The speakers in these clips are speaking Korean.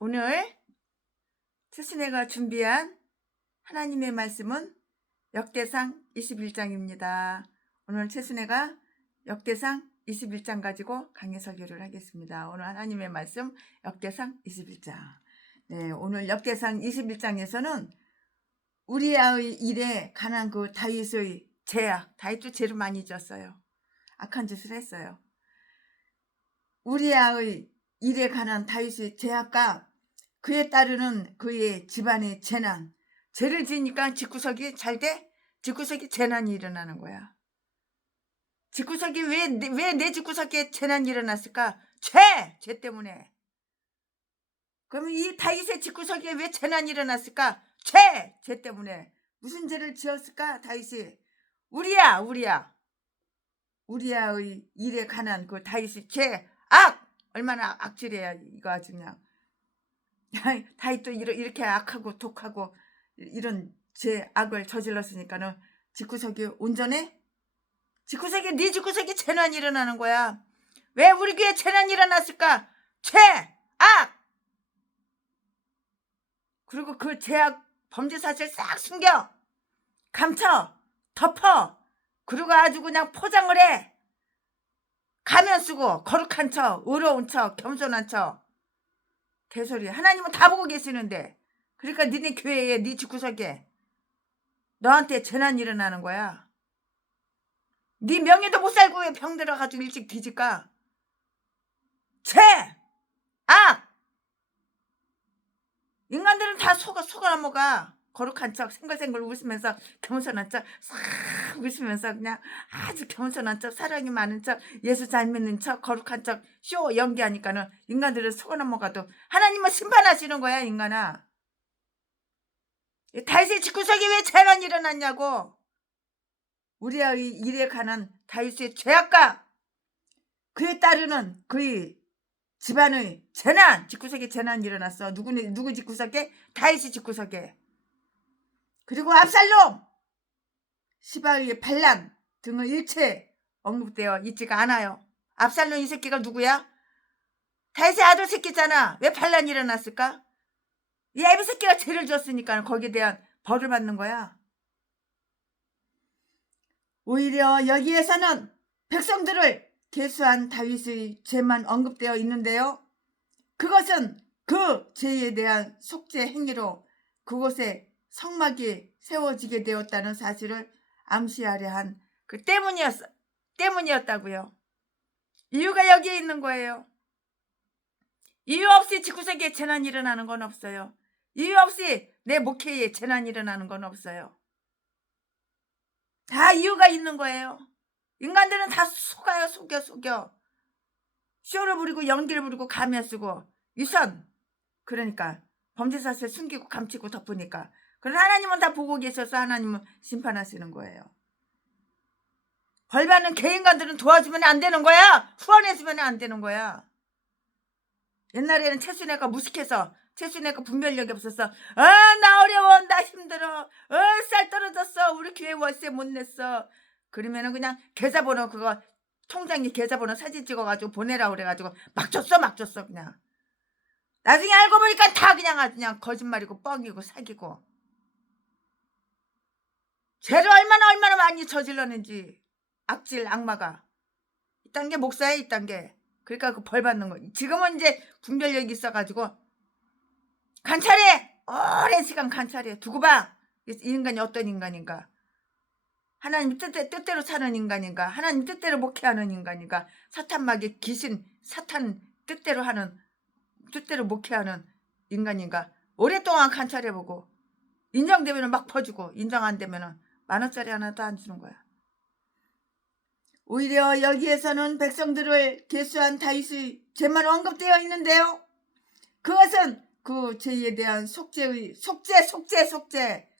오늘 최순애가 준비한 하나님의 말씀은 역대상 21장입니다. 오늘 최순애가 역대상 21장 가지고 강해 설교를 하겠습니다. 오늘 하나님의 말씀 역대상 21장. 네, 오늘 역대상 21장에서는 우리아의 일에 관한 그 다윗의 죄악, 다윗도 죄를 많이 졌어요. 악한 짓을 했어요. 우리아의 일에 관한 다윗의 죄악과 그에 따르는 그의 집안의 재난, 죄를 지니까 집구석이 잘 돼? 집구석에 재난이 일어나는 거야. 집구석이 왜 내 집구석에 재난이 일어났을까? 죄 때문에. 그러면 이 다윗의 집구석에 왜 재난이 일어났을까? 죄 때문에. 무슨 죄를 지었을까? 다윗이 우리아의 일에 관한 그 다윗의 죄, 얼마나 악질이야 이거 아주 그냥. 다윗도 이렇게 악하고 독하고 이런 죄 악을 저질렀으니까는 집구석이 온전해? 집구석에 네 집구석에 재난이 일어나는 거야. 왜 우리 교회에 재난이 일어났을까? 죄, 악. 그리고 그 죄악 범죄 사실 싹 숨겨, 감춰, 덮어. 그리고 아주 그냥 포장을 해. 가면 쓰고 거룩한 척, 의로운 척, 겸손한 척. 개소리. 하나님은 다 보고 계시는데. 그러니까 니네 교회에 네 집구석에 너한테 재난 일어나는 거야. 네 명예도 못 살고 왜 병 들어가지고 일찍 뒤질까? 죄, 악. 인간들은 다 속아 넘어가. 거룩한 척 생글생글 웃으면서 겸손한 척 싹 웃으면서 그냥 아주 겸손한 척 사랑이 많은 척 예수 잘 믿는 척 거룩한 척 쇼 연기하니까는 인간들은 속아 넘어가도 하나님은 심판하시는 거야. 인간아, 다윗의 집구석에 왜 재난이 일어났냐고. 우리의 일에 관한 다윗의 죄악과 그에 따르는 그의 집안의 재난, 집구석에 재난이 일어났어. 누구 집구석에? 다윗의 집구석에. 그리고 압살롬, 시바의 반란 등의 일체 언급되어 있지가 않아요. 압살롬 이 새끼가 누구야? 다윗의 아들 새끼잖아. 왜 반란이 일어났을까? 이 애비 새끼가 죄를 졌으니까 거기에 대한 벌을 받는 거야. 오히려 여기에서는 백성들을 계수한 다윗의 죄만 언급되어 있는데요. 그것은 그 죄에 대한 속죄 행위로 그곳에 성막이 세워지게 되었다는 사실을 암시하려 한 그 때문이었다고요. 이유가 여기에 있는 거예요. 이유 없이 집구석에 재난이 일어나는 건 없어요. 이유 없이 내 목회에 재난이 일어나는 건 없어요. 다 이유가 있는 거예요. 인간들은 다 속아요. 속여. 쇼를 부리고 연기를 부리고 가면 쓰고 유선. 그러니까 범죄 사실 숨기고 감추고 덮으니까. 그러나 하나님은 다 보고 계셔서 하나님은 심판하시는 거예요. 벌받는 개인간들은 도와주면 안 되는 거야. 후원해주면 안 되는 거야. 옛날에는 최순애가 무식해서 최순애가 분별력이 없어서 나 어려워, 나 힘들어, 쌀 떨어졌어, 우리 교회 월세 못 냈어. 그러면은 그냥 계좌번호 그거 통장에 계좌번호 사진 찍어가지고 보내라 그래가지고 막 줬어 그냥. 나중에 알고 보니까 다 그냥 거짓말이고 뻥이고 사기고. 죄를 얼마나 많이 저질렀는지. 악질 악마가 이딴 게 목사야. 이딴 게. 그러니까 그 벌 받는 거. 지금은 이제 분별력이 있어가지고 관찰해. 오랜 시간 관찰해. 두고 봐. 이 인간이 어떤 인간인가. 하나님 뜻대로 사는 인간인가. 하나님 뜻대로 목회하는 인간인가. 사탄마귀 귀신 사탄 뜻대로 목회하는 인간인가. 오랫동안 관찰해보고 인정되면 막 퍼주고 인정 안 되면 10,000원짜리 하나도 안 주는 거야. 오히려 여기에서는 백성들을 계수한 다윗의 죄만 언급되어 있는데요. 그것은 그 죄에 대한 속죄,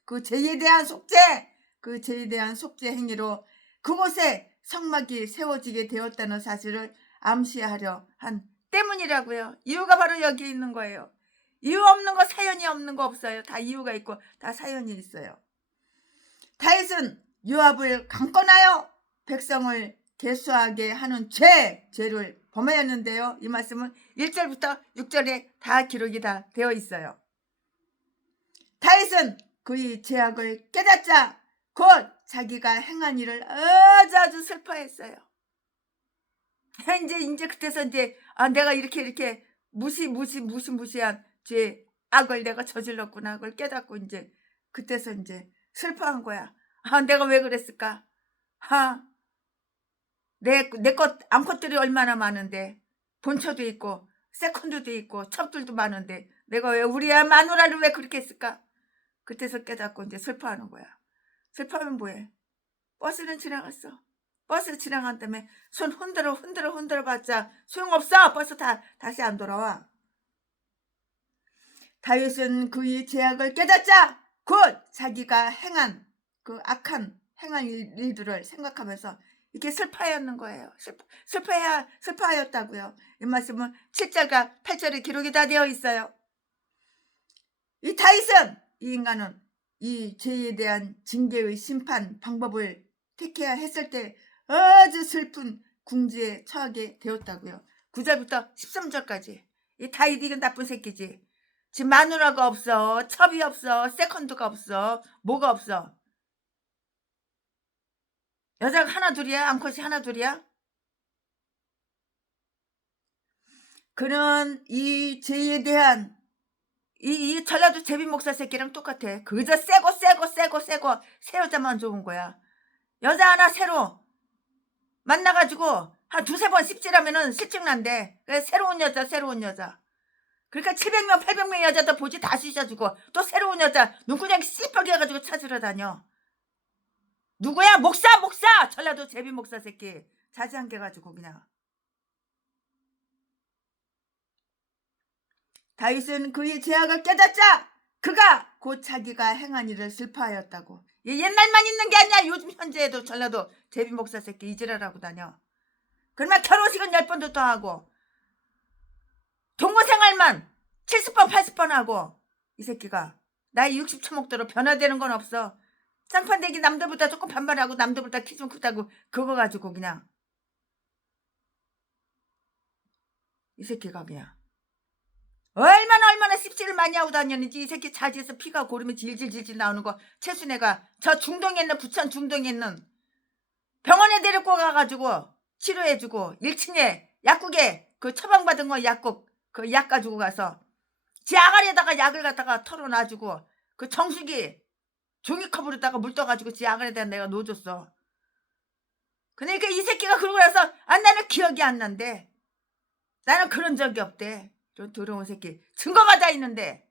그 죄에 대한 속죄 행위로 그곳에 성막이 세워지게 되었다는 사실을 암시하려 한 때문이라고요. 이유가 바로 여기 있는 거예요. 이유 없는 거, 사연이 없는 거 없어요. 다 이유가 있고 다 사연이 있어요. 다윗은 요압을 강권하여 백성을 계수하게 하는 죄를 범하였는데요. 이 말씀은 1절부터 6절에 다 기록이 다 되어 있어요. 다윗은 그의 죄악을 깨닫자 곧 자기가 행한 일을 아주 슬퍼했어요. 이제 그때서 이제 내가 이렇게 무시한 죄악을 내가 저질렀구나. 그걸 깨닫고 이제 그때서 이제 슬퍼한 거야. 내가 왜 그랬을까? 내 것 암컷들이 얼마나 많은데, 본처도 있고 세컨드도 있고 첩들도 많은데 내가 왜 우리 마누라를 왜 그렇게 했을까? 그때서 깨닫고 이제 슬퍼하는 거야. 슬퍼하면 뭐해? 버스는 지나갔어. 버스 지나간 다음에 손 흔들어 봤자 소용없어. 버스 다시 안 돌아와. 다윗은 그의 죄악을 깨닫자 곧 자기가 행한 그 악한 행한 일들을 생각하면서 이렇게 슬퍼하였는 거예요. 슬퍼하였다고요. 이 말씀은 7절과 8절에 기록이 다 되어 있어요. 이 다윗은, 이 인간은 이 죄에 대한 징계의 심판 방법을 택해야 했을 때 아주 슬픈 궁지에 처하게 되었다고요. 9절부터 13절까지. 이 다윗이 이건 나쁜 새끼지. 지금 마누라가 없어, 첩이 없어, 세컨드가 없어, 뭐가 없어. 여자가 하나 둘이야? 암컷이 하나 둘이야? 그는 이 죄에 대한 이 전라도 제비 목사 새끼랑 똑같아. 그저 세고 새 여자만 좋은 거야. 여자 하나 새로 만나가지고 한 두세 번 씹질하면은 실증난대. 그래, 새로운 여자. 그러니까 700명 800명 여자도 보지 다 쑤셔주고 또 새로운 여자 눈구녕 씨퍼게 해가지고 찾으러 다녀. 누구야? 목사 전라도 제비 목사 새끼 자세한 게 가지고 그냥. 다윗은 그의 죄악을 깨닫자 그가 곧 자기가 행한 일을 슬퍼하였다고. 옛날만 있는 게 아니야. 요즘 현재에도 전라도 제비 목사 새끼 이지랄하고 다녀. 그러면 결혼식은 10번도 더 하고 동거생활만 70번 80번 하고. 이 새끼가 나이 60 처먹도록 변화되는 건 없어. 쌍판대기 남들보다 조금 반발하고 남들보다 키 좀 크다고 그거 가지고 그냥. 이 새끼가 그냥 얼마나 씹질을 많이 하고 다녔는지. 이 새끼 자지에서 피가 고르면 질질 나오는 거 최순애가 저 중동에 있는 부천 중동에 있는 병원에 데리고 가가지고 치료해주고 1층에 약국에 그 처방받은 거 약국 그 약 가지고 가서 지 아가리에다가 약을 갖다가 털어놔주고 그 정수기 종이컵으로다가 물 떠가지고 지 아가리에다 내가 넣어줬어. 그러니까 이 새끼가 그러고 나서 나는 기억이 안 난대. 나는 그런 적이 없대. 저 더러운 새끼. 증거가 다 있는데.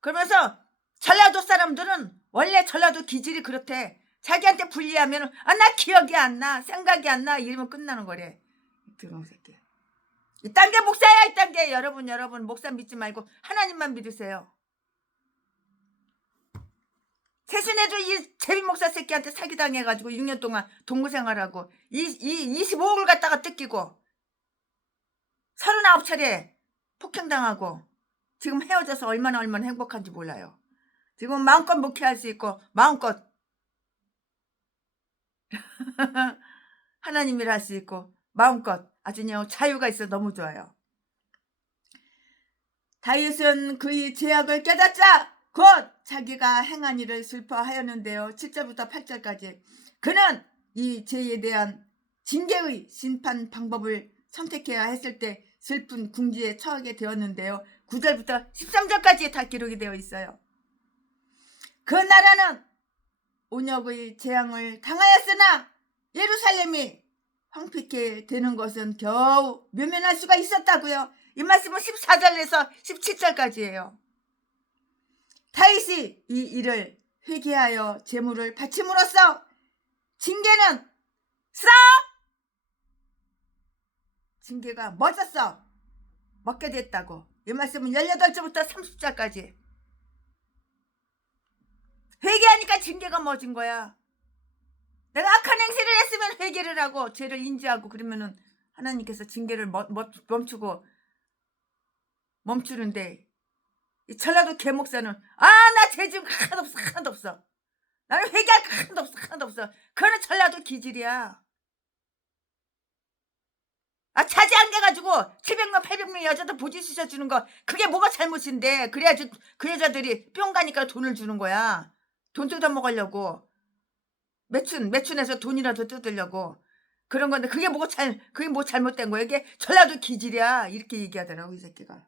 그러면서 전라도 사람들은 원래 전라도 기질이 그렇대. 자기한테 불리하면 나 기억이 안 나, 생각이 안 나 이러면 끝나는 거래. 더러운 새끼. 이딴 게 목사야. 이딴 게. 여러분 목사 믿지 말고 하나님만 믿으세요. 최순애도 이 제비 목사 새끼한테 사기당해가지고 6년 동안 동거생활하고 25억을 갖다가 뜯기고 39차례 폭행당하고 지금 헤어져서 얼마나 행복한지 몰라요. 지금 마음껏 목회할 수 있고 마음껏 하나님이라 할 수 있고 마음껏 아주 그냥 자유가 있어 너무 좋아요. 다윗은 그의 죄악을 깨닫자 곧 자기가 행한 일을 슬퍼하였는데요. 7절부터 8절까지 그는 이 죄에 대한 징계의 심판 방법을 선택해야 했을 때 슬픈 궁지에 처하게 되었는데요. 9절부터 13절까지 다 기록이 되어 있어요. 그 나라는 온역의 재앙을 당하였으나 예루살렘이 황폐케 되는 것은 겨우 묘면할 수가 있었다고요. 이 말씀은 14절에서 17절까지예요. 다윗이 이 일을 회개하여 제물을 바침으로써 징계는 싹 징계가 멎었어. 먹게 됐다고. 이 말씀은 18절부터 30절까지. 회개하니까 징계가 멎은 거야. 내가 악한 행세를 했으면 회개를 하고 죄를 인지하고 그러면은 하나님께서 징계를 멈추는데 이 전라도 개목사는 나 죄 지금 하나도 없어. 나는 회개할 거 하나도 없어. 그거는 전라도 기질이야. 차지 안 돼가지고 700명 800명 여자들 보지 쑤셔주는 거 그게 뭐가 잘못인데. 그래야지 그 여자들이 뿅 가니까 돈을 주는 거야. 돈 뜯어먹으려고. 매춘해서 돈이라도 뜯으려고 그런 건데 그게 뭐 잘못된 거야. 이게 전라도 기질이야. 이렇게 얘기하더라고 이 새끼가.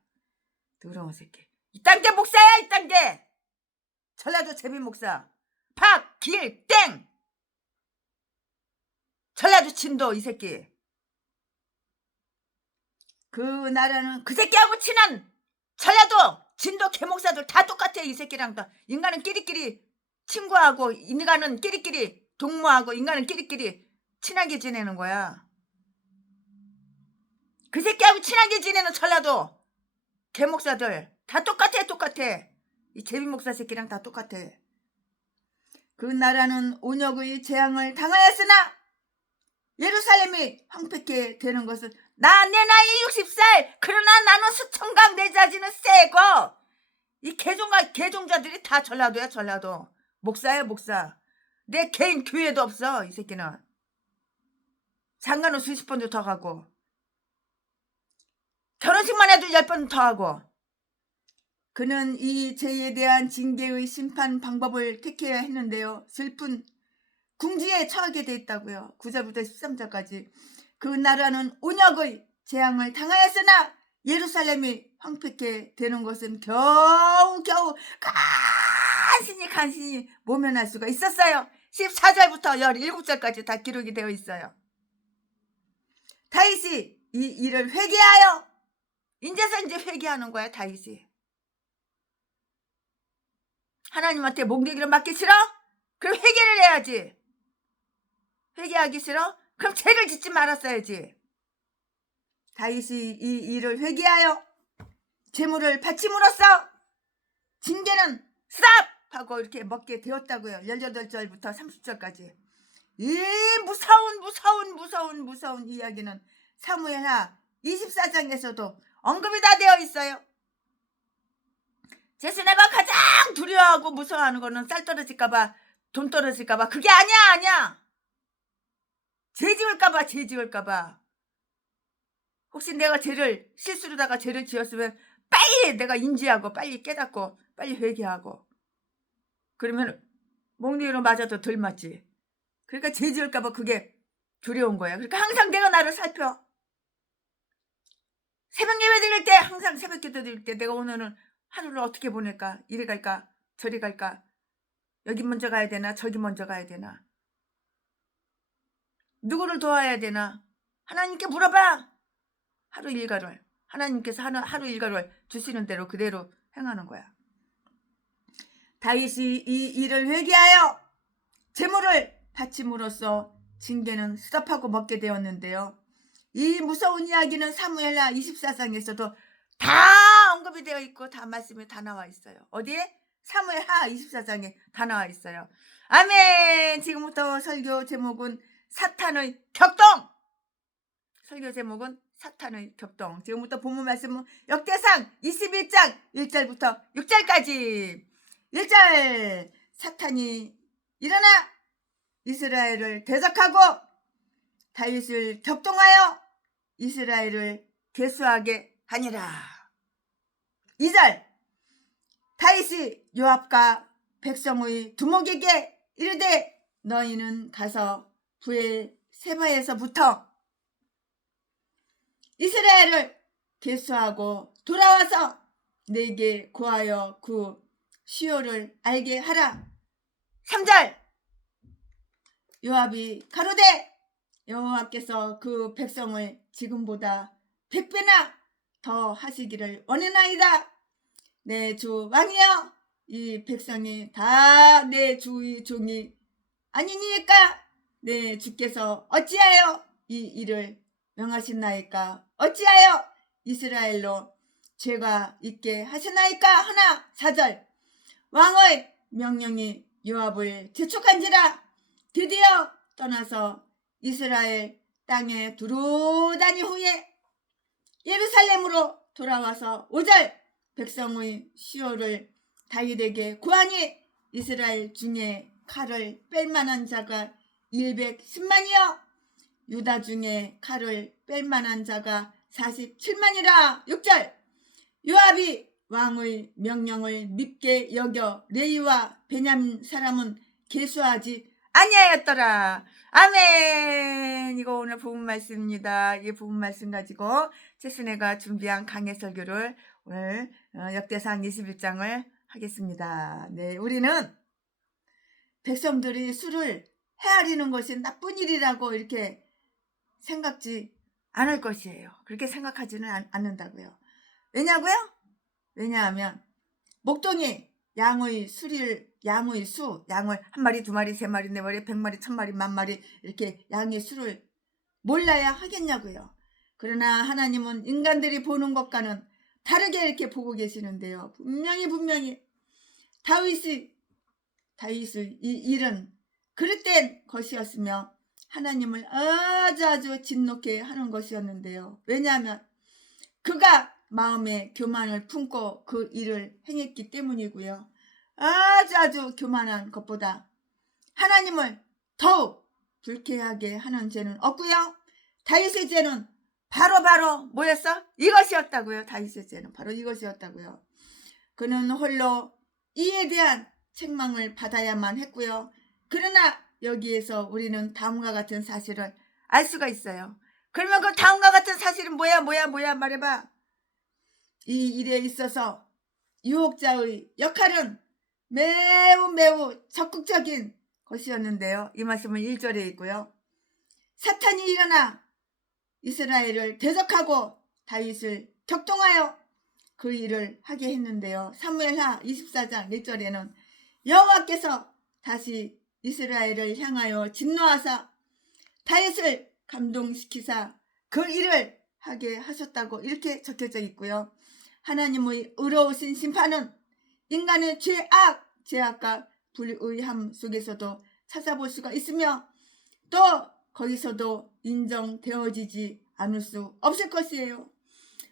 더러운 새끼. 이딴 게 목사야. 이딴 게 전라도 제비 목사 박길땡. 전라도 진도 이 새끼. 그 나라는 그 새끼하고 친한 전라도 진도 개목사들 다 똑같아. 이 새끼랑 다. 인간은 끼리끼리 친구하고 인간은 끼리끼리 동무하고 인간은 끼리끼리 친하게 지내는 거야. 그 새끼하고 친하게 지내는 전라도 개목사들 다 똑같아. 이 제비목사 새끼랑 다 똑같아. 그 나라는 온역의 재앙을 당하였으나 예루살렘이 황폐케 되는 것은 내 나이 60살 그러나 나는 수청강 내 자지는 세고. 이 개종자들이 다 전라도야. 전라도 목사야 목사. 내 개인 교회도 없어. 이 새끼는 장가는 수십 번도 더 가고 결혼식만 해도 10번 더 하고. 그는 이 죄에 대한 징계의 심판 방법을 택해야 했는데요. 슬픈 궁지에 처하게 돼 있다고요. 9절부터 13절까지. 그 나라는 온역의 재앙을 당하였으나 예루살렘이 황폐케 되는 것은 겨우 간신히 모면할 수가 있었어요. 14절부터 17절까지 다 기록이 되어 있어요. 다윗이 이 일을 회개하여 이제서 회개하는 거야. 다윗이 하나님한테 몽둥이를 맞기 싫어? 그럼 회개를 해야지. 회개하기 싫어? 그럼 죄를 짓지 말았어야지. 다윗이 이 일을 회개하여 제물을 바침으로써 징계는 쌉! 하고 이렇게 먹게 되었다고요. 18절부터 30절까지. 이 무서운 이야기는 사무엘하 24장에서도 언급이 다 되어 있어요. 제수네가 가장 두려워하고 무서워하는 거는 쌀 떨어질까봐, 돈 떨어질까봐. 그게 아니야. 죄 지을까봐. 혹시 내가 실수로다가 죄를 지었으면 빨리 내가 인지하고 빨리 깨닫고 빨리 회개하고 그러면 몽둥이로 맞아도 덜 맞지. 그러니까 죄 지을까봐 그게 두려운 거야. 그러니까 항상 내가 나를 살펴. 새벽 예배 드릴 때 항상 새벽 기도 드릴 때 내가 오늘은 하루를 어떻게 보낼까? 이리 갈까? 저리 갈까? 여기 먼저 가야 되나? 저기 먼저 가야 되나? 누구를 도와야 되나? 하나님께 물어봐. 하루 일과를 하나님께서 하루 일과를 주시는 대로 그대로 행하는 거야. 다윗이 이 일을 회개하여 제물을 바침으로써 징계는 수답하고 먹게 되었는데요. 이 무서운 이야기는 사무엘하 24장에서도 다 언급이 되어 있고 다 말씀이 다 나와 있어요. 어디에? 사무엘하 24장에 다 나와 있어요. 아멘. 지금부터 설교 제목은 사탄의 격동. 설교 제목은 사탄의 격동. 지금부터 본문 말씀은 역대상 21장 1절부터 6절까지. 1절. 사탄이 일어나 이스라엘을 대적하고 다윗을 격동하여 이스라엘을 괴수하게 하니라. 2절. 다윗이 요압과 백성의 두목에게 이르되 너희는 가서 브엘세바에서부터 이스라엘을 괴수하고 돌아와서 내게 구하여 그 시효를 알게 하라. 3절. 요압이 가로되 여호와께서 그 백성을 지금보다 100배나 더 하시기를 원하나이다. 내 주 왕이여, 이 백성이 다 내 주의 종이 아니니까 내 주께서 어찌하여 이 일을 명하신나이까? 어찌하여 이스라엘로 죄가 있게 하시나이까? 하나. 4절. 왕의 명령이 요압을 재촉한지라 드디어 떠나서 이스라엘 땅에 두루다니 후에 예루살렘으로 돌아와서 5절. 백성의 시효를 다윗에게 구하니 이스라엘 중에 칼을 뺄 만한 자가 110만이여 유다 중에 칼을 뺄 만한 자가 47만이라. 6절. 요압이 왕의 명령을 밉게 여겨 레위와 베냐민 사람은 계수하지 아니하였더라. 아멘. 이거 오늘 본문 말씀입니다. 이 본문 말씀 가지고 최순애가 준비한 강해 설교를 오늘 역대상 21장을 하겠습니다. 네, 우리는 백성들이 술을 헤아리는 것이 나쁜 일이라고 이렇게 생각지 않을 것이에요. 그렇게 생각하지는 않는다고요. 왜냐하면 목동이 양의 양을 한 마리, 두 마리, 세 마리, 네 마리, 100마리, 1000마리, 만 마리 이렇게 양의 수를 몰라야 하겠냐고요. 그러나 하나님은 인간들이 보는 것과는 다르게 이렇게 보고 계시는데요. 분명히 다윗의 이 일은 그릇된 것이었으며 하나님을 아주 진노케 하는 것이었는데요. 왜냐하면 그가 마음에 교만을 품고 그 일을 행했기 때문이고요. 아주 교만한 것보다 하나님을 더욱 불쾌하게 하는 죄는 없고요. 다윗의 죄는 바로 뭐였어? 이것이었다고요. 다윗의 죄는 바로 이것이었다고요. 그는 홀로 이에 대한 책망을 받아야만 했고요. 그러나 여기에서 우리는 다음과 같은 사실을 알 수가 있어요. 그러면 그 다음과 같은 사실은 뭐야 말해봐. 이 일에 있어서 유혹자의 역할은 매우 적극적인 것이었는데요. 이 말씀은 1절에 있고요. 사탄이 일어나 이스라엘을 대적하고 다윗을 격동하여 그 일을 하게 했는데요. 사무엘하 24장 1절에는 여호와께서 다시 이스라엘을 향하여 진노하사 다윗을 감동시키사 그 일을 하게 하셨다고 이렇게 적혀져 있고요. 하나님의 의로우신 심판은 인간의 죄악과 불의함 속에서도 찾아볼 수가 있으며 또 거기서도 인정되어지지 않을 수 없을 것이에요.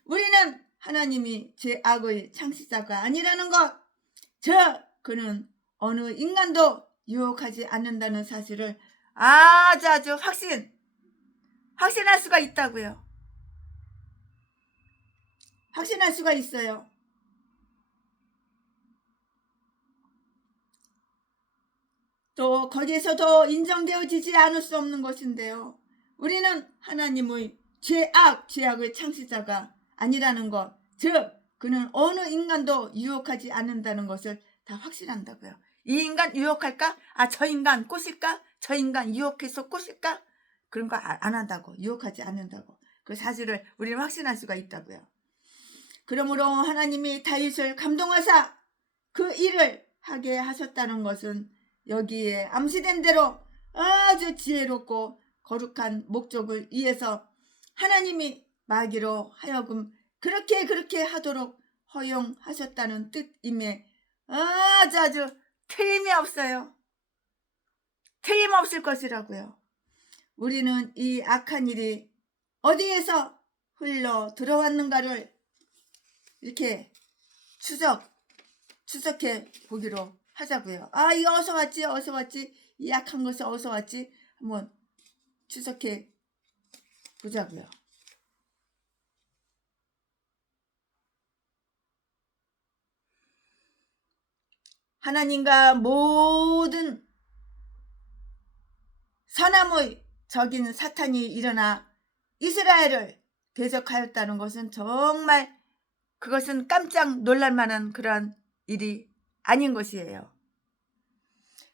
우리는 하나님이 죄악의 창시자가 아니라는 것, 그는 어느 인간도 유혹하지 않는다는 사실을 아주 확신할 수가 있다고요. 확신할 수가 있어요. 또 거기에서도 인정되어지지 않을 수 없는 것인데요. 우리는 하나님의 죄악의 창시자가 아니라는 것, 그는 어느 인간도 유혹하지 않는다는 것을 다 확신한다고요. 이 인간 유혹할까? 저 인간 꼬실까? 저 인간 유혹해서 꼬실까? 그런 거 안 한다고. 유혹하지 않는다고. 그 사실을 우리는 확신할 수가 있다고요. 그러므로 하나님이 다윗을 감동하사 그 일을 하게 하셨다는 것은 여기에 암시된 대로 아주 지혜롭고 거룩한 목적을 위해서 하나님이 마귀로 하여금 그렇게 하도록 허용하셨다는 뜻임에 아주 틀림이 없어요. 틀림없을 것이라고요. 우리는 이 악한 일이 어디에서 흘러 들어왔는가를 이렇게 추적해 보기로 하자고요. 이거 어서 왔지. 이 약한 것이 어서 왔지. 한번 추적해 보자고요. 하나님과 모든 선함의 적인 사탄이 일어나 이스라엘을 대적하였다는 것은 정말 그것은 깜짝 놀랄만한 그러한 일이 아닌 것이에요.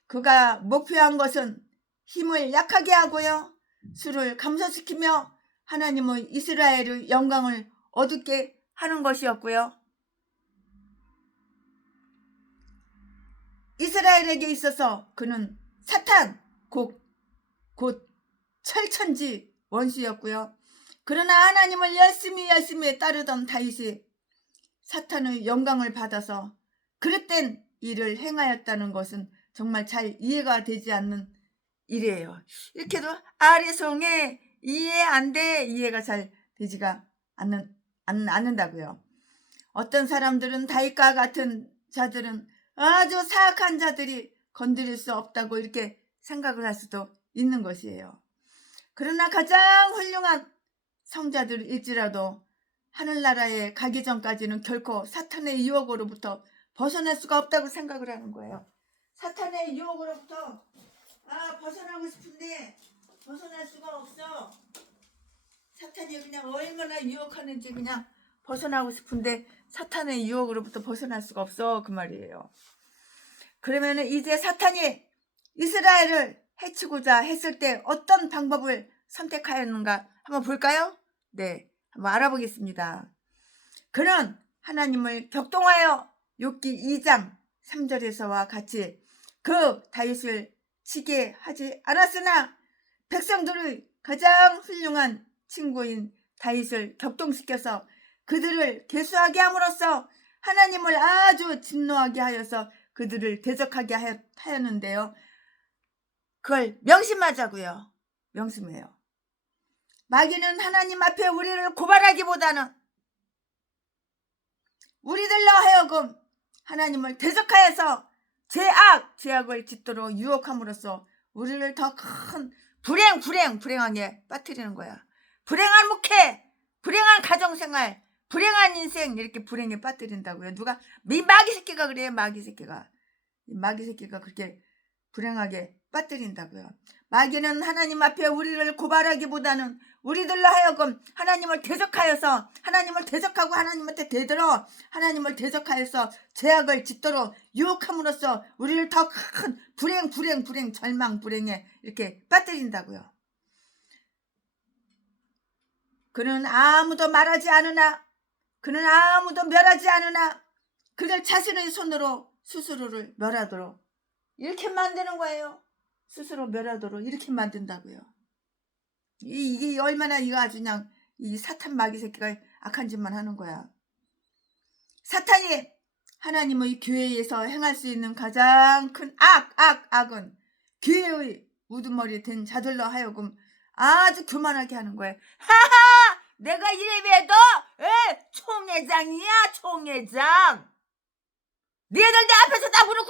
그가 목표한 것은 힘을 약하게 하고요. 수를 감소시키며 하나님의 이스라엘의 영광을 얻게 하는 것이었고요. 이스라엘에게 있어서 그는 사탄, 곧 철천지 원수였고요. 그러나 하나님을 열심히 따르던 다윗이 사탄의 영광을 받아서 그릇된 일을 행하였다는 것은 정말 잘 이해가 되지 않는 일이에요. 이렇게도 아리송에 이해 안 돼. 이해가 잘 되지가 않는다고요. 어떤 사람들은 다윗과 같은 자들은 아주 사악한 자들이 건드릴 수 없다고 이렇게 생각을 할 수도 있는 것이에요. 그러나 가장 훌륭한 성자들일지라도 하늘나라에 가기 전까지는 결코 사탄의 유혹으로부터 벗어날 수가 없다고 생각을 하는 거예요. 사탄의 유혹으로부터 벗어나고 싶은데 벗어날 수가 없어. 사탄이 그냥 얼마나 유혹하는지 그냥 벗어나고 싶은데 사탄의 유혹으로부터 벗어날 수가 없어, 그 말이에요. 그러면은 이제 사탄이 이스라엘을 해치고자 했을 때 어떤 방법을 선택하였는가 한번 볼까요? 네, 한번 알아보겠습니다. 그는 하나님을 격동하여 욥기 2장 3절에서와 같이 그 다윗을 치게 하지 않았으나 백성들의 가장 훌륭한 친구인 다윗을 격동시켜서 그들을 계수하게 함으로써 하나님을 아주 진노하게 하여서 그들을 대적하게 하였는데요. 그걸 명심하자고요. 명심해요. 마귀는 하나님 앞에 우리를 고발하기보다는 우리들로 하여금 하나님을 대적하여서 죄악을 짓도록 유혹함으로써 우리를 더 큰 불행하게 빠뜨리는 거야. 불행한 목회, 불행한 가정생활, 불행한 인생, 이렇게 불행에 빠뜨린다고요. 누가? 마귀 새끼가 그래요. 마귀 새끼가 그렇게 불행하게 빠뜨린다고요. 마귀는 하나님 앞에 우리를 고발하기보다는 우리들로 하여금 하나님을 대적하여서 하나님을 대적하고 하나님한테 대들어 하나님을 대적하여서 죄악을 짓도록 유혹함으로써 우리를 더 큰 불행, 절망, 불행에 이렇게 빠뜨린다고요. 그는 아무도 말하지 않으나 그는 아무도 멸하지 않으나 그들 자신의 손으로 스스로를 멸하도록 이렇게 만드는 거예요. 스스로 멸하도록 이렇게 만든다고요. 이게 얼마나 이거 아주 그냥 이 사탄 마귀 새끼가 악한 짓만 하는 거야. 사탄이 하나님의 교회에서 행할 수 있는 가장 큰 악은 교회의 우두머리 된 자들로 하여금 아주 교만하게 하는 거예요. 하하! 내가 이래봬도 총회장이야, 총회장. 니들 내 앞에서 다 무릎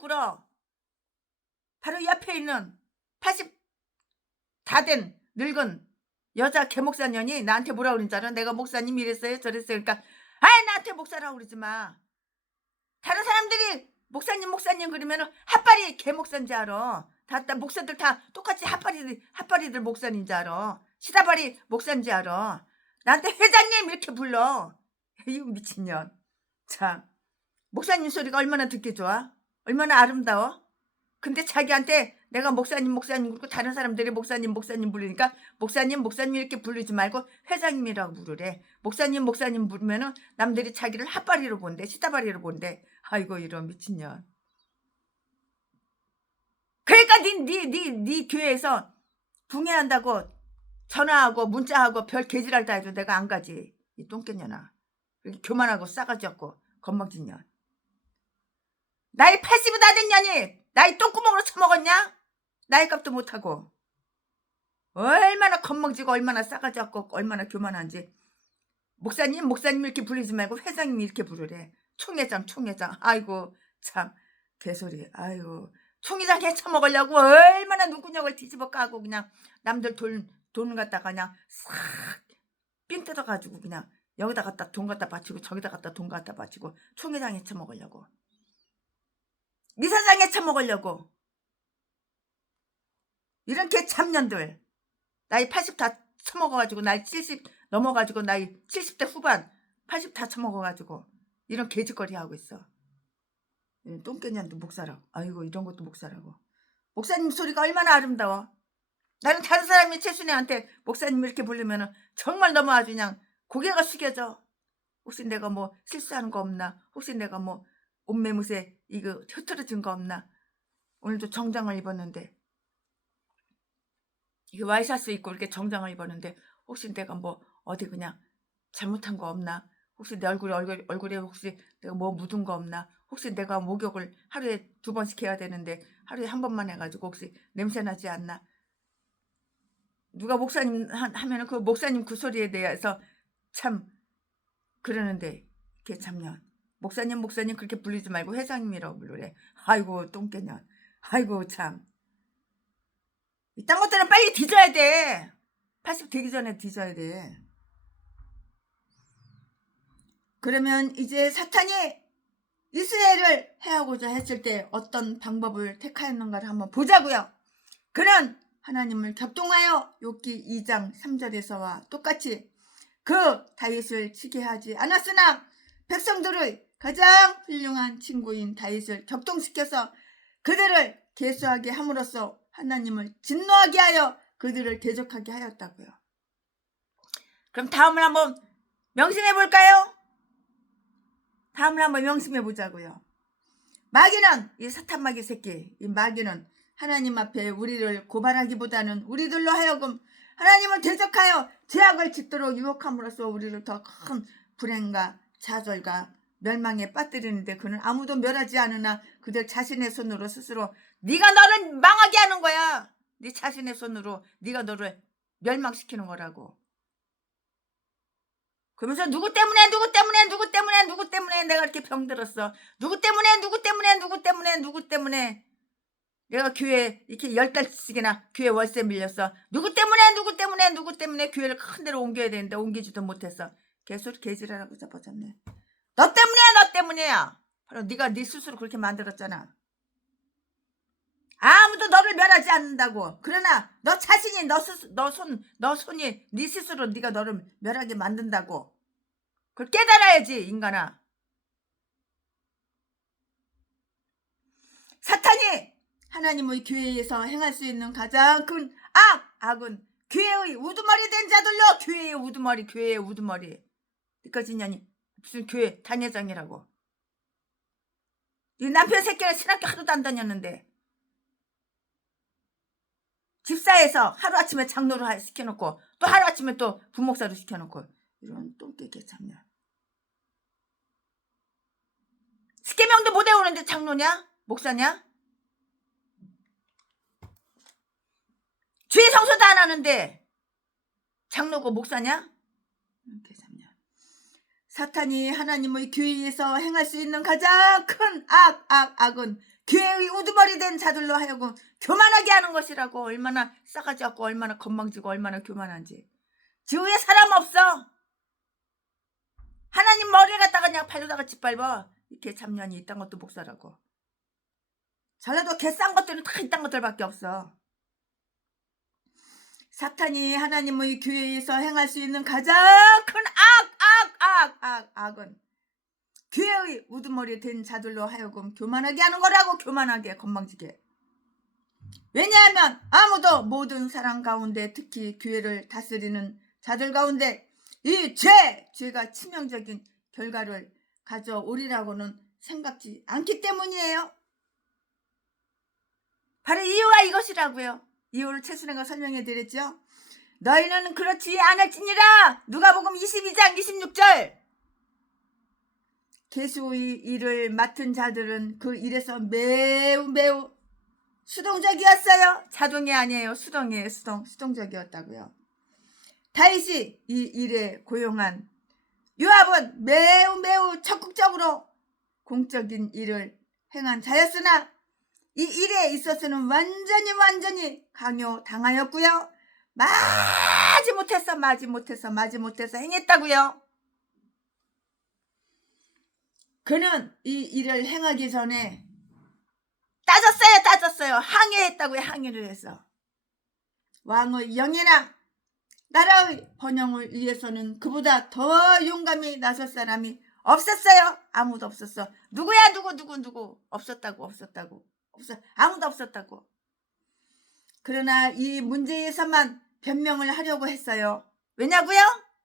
꿇어. 바로 옆에 있는 80 다 된 늙은 여자 개목사년이 나한테 뭐라 그러는 줄 알아? 내가 목사님 이랬어요 저랬어요. 그러니까 나한테 목사라고 그러지 마. 다른 사람들이 목사님 그러면은 핫바리 개목사인 줄 알아. 다 목사들 다 똑같이 핫바리들 목사인 줄 알아. 시다바리 목사인 줄 알아. 나한테 회장님 이렇게 불러. 이 미친년. 참, 목사님 소리가 얼마나 듣기 좋아? 얼마나 아름다워? 근데 자기한테 내가 목사님 그러고 다른 사람들이 목사님 부르니까 목사님 이렇게 부르지 말고 회장님이라고 부르래. 목사님 부르면은 남들이 자기를 핫바리로 본대, 시다바리로 본대. 아이고 이런 미친년. 그러니까 네 교회에서 붕해한다고 전화하고 문자하고 별 개지랄 다 해도 내가 안 가지. 이 똥개년아. 이렇게 교만하고 싸가지 없고 겁먹진 년. 나이 80이 다 된 년이 나이 똥구멍으로 처먹었냐? 나이값도 못하고. 얼마나 겁먹지고 얼마나 싸가지 없고 얼마나 교만한지. 목사님 이렇게 부르지 말고 회장님 이렇게 부르래. 총회장. 아이고 참 개소리. 아이고 총회장 해쳐먹으려고 얼마나 눈구녕을 뒤집어 까고 그냥 남들 돈 갖다가 그냥 싹 삥 뜯어가지고 그냥 여기다 갖다 돈 갖다 바치고 저기다 갖다 돈 갖다 바치고 총회장 해쳐먹으려고. 이사장 해쳐먹으려고. 이런 개참년들. 나이 80 다 처먹어가지고 나이 70 넘어가지고 나이 70대 후반 80 다 처먹어가지고 이런 개짓거리 하고 있어. 똥개년도 목사라고. 아이고 이런 것도 목사라고. 목사님 소리가 얼마나 아름다워. 나는 다른 사람이 최순애한테 목사님 이렇게 부르면은 정말 너무 아주 그냥 고개가 숙여져. 혹시 내가 뭐 실수하는 거 없나? 혹시 내가 뭐 옷매무새 이거 흐트러진 거 없나? 오늘도 정장을 입었는데 이게 와이셔츠 입고 이렇게 정장을 입었는데 혹시 내가 뭐 어디 그냥 잘못한 거 없나? 혹시 내 얼굴에 혹시 내가 뭐 묻은 거 없나? 혹시 내가 목욕을 하루에 2번씩 해야 되는데 하루에 1번만 해가지고 혹시 냄새 나지 않나? 누가 목사님 하면은 그 목사님 그 소리에 대해서 참 그러는데 이렇게 참년. 목사님 그렇게 부르지 말고 회장님이라고 부르래. 아이고 똥개년. 아이고 참. 이딴 것들은 빨리 뒤져야 돼. 80 되기 전에 뒤져야 돼. 그러면 이제 사탄이 이스라엘을 해하고자 했을 때 어떤 방법을 택하였는가를 한번 보자고요. 그는 하나님을 격동하여 욥기 2장 3절에서와 똑같이 그 다윗을 치게 하지 않았으나 백성들의 가장 훌륭한 친구인 다윗을 격동시켜서 그들을 계수하게 함으로써 하나님을 진노하게 하여 그들을 대적하게 하였다고요. 그럼 다음을 한번 명심해 볼까요? 다음을 한번 명심해 보자고요. 마귀는, 이 사탄 마귀 새끼, 이 마귀는 하나님 앞에 우리를 고발하기보다는 우리들로 하여금 하나님을 대적하여 죄악을 짓도록 유혹함으로써 우리를 더 큰 불행과 좌절과 멸망에 빠뜨리는데 그는 아무도 멸하지 않으나 그들 자신의 손으로 스스로 네가 너를 망하게 하는 거야. 네 자신의 손으로 네가 너를 멸망시키는 거라고. 그러면서 누구 때문에 내가 이렇게 병들었어. 누구 때문에 내가 교회 이렇게 10달씩이나 교회 월세 밀렸어. 누구 때문에 교회를 큰 데로 옮겨야 되는데 옮기지도 못했어. 개소리 개지랄하고 자빠졌네. 너 때문이야. 바로 네가 네 스스로 그렇게 만들었잖아. 아무도 너를 멸하지 않는다고. 그러나 너 자신이 너 손이 네 스스로 네가 너를 멸하게 만든다고. 그걸 깨달아야지, 인간아. 사탄이 하나님의 교회에서 행할 수 있는 가장 큰 악은 교회의 우두머리 된 자들로. 교회의 우두머리. 여기까지냐니 무슨 교회 단회장이라고. 네 남편 새끼가 신학교 하루도 안 다녔는데 집사에서 하루아침에 장로를 시켜놓고 또 하루아침에 또 부목사로 시켜놓고 이런 똥개개 참냐. 스케명도 못 외우는데 장로냐? 목사냐? 주의 성소도 안 하는데 장로고 목사냐? 개참냐. 사탄이 하나님의 교회에서 행할 수 있는 가장 큰 악은 교회의 우두머리 된 자들로 하여금 교만하게 하는 것이라고. 얼마나 싸가지 없고 얼마나 건방지고 얼마나 교만한지. 지구에 사람 없어. 하나님 머리를 갖다가 그냥 발로다가 짓밟아. 이렇게 참년이 이딴 것도 목사라고. 전라도 개싼 것들은 다 이딴 것들밖에 없어. 사탄이 하나님의 교회에서 행할 수 있는 가장 큰 악은 교회의 우두머리 된 자들로 하여금 교만하게 하는 거라고. 교만하게, 건방지게. 왜냐하면 아무도 모든 사람 가운데 특히 교회를 다스리는 자들 가운데 이 죄가 치명적인 결과를 가져오리라고는 생각지 않기 때문이에요. 바로 이유가 이것이라고요. 이유를 최순애가 설명해 드렸죠. 너희는 그렇지 않을지니라. 누가복음 22장 26절. 계수의 일을 맡은 자들은 그 일에서 매우 수동적이었어요. 자동이 아니에요. 수동이에요. 수동적이었다고요. 다윗이 이 일에 고용한 요압은 매우 적극적으로 공적인 일을 행한 자였으나 이 일에 있어서는 완전히 강요당하였고요. 마지 못해서 행했다고요. 그는 이 일을 행하기 전에 따졌어요. 항의했다고요. 항의를 해서. 왕의 영예나 나라의 번영을 위해서는 그보다 더 용감히 나설 사람이 없었어요. 아무도 없었어. 누구야? 누구 없었다고. 아무도 없었다고. 그러나 이 문제에서만 변명을 하려고 했어요. 왜냐고요?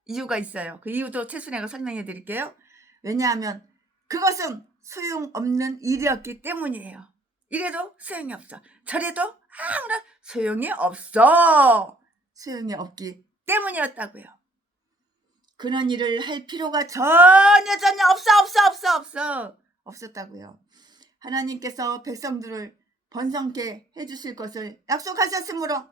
이유가 있어요. 그 이유도 최순애가 설명해 드릴게요. 왜냐하면 그것은 소용없는 일이었기 때문이에요. 이래도 소용이 없어. 저래도 아무런 소용이 없어. 소용이 없기 때문이었다고요. 그런 일을 할 필요가 전혀 없었다고요. 하나님께서 백성들을 번성케 해주실 것을 약속하셨으므로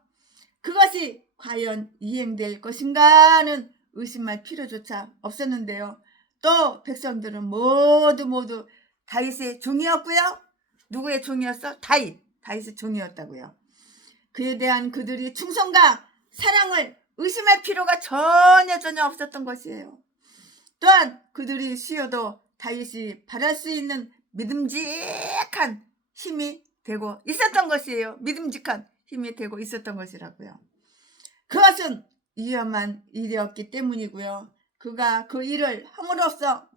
그것이 과연 이행될 것인가는 의심할 필요조차 없었는데요. 또 백성들은 모두 다윗의 종이었고요. 누구의 종이었어? 다윗의 종이었다고요. 그에 대한 그들이 충성과 사랑을 의심할 필요가 전혀 없었던 것이에요. 또한 그들이 쉬어도 다윗이 바랄 수 있는 믿음직한 힘이 되고 있었던 것이에요. 믿음직한 힘이 되고 있었던 것이라고요. 그것은 위험한 일이었기 때문이고요. 그가 그 일을 함으로써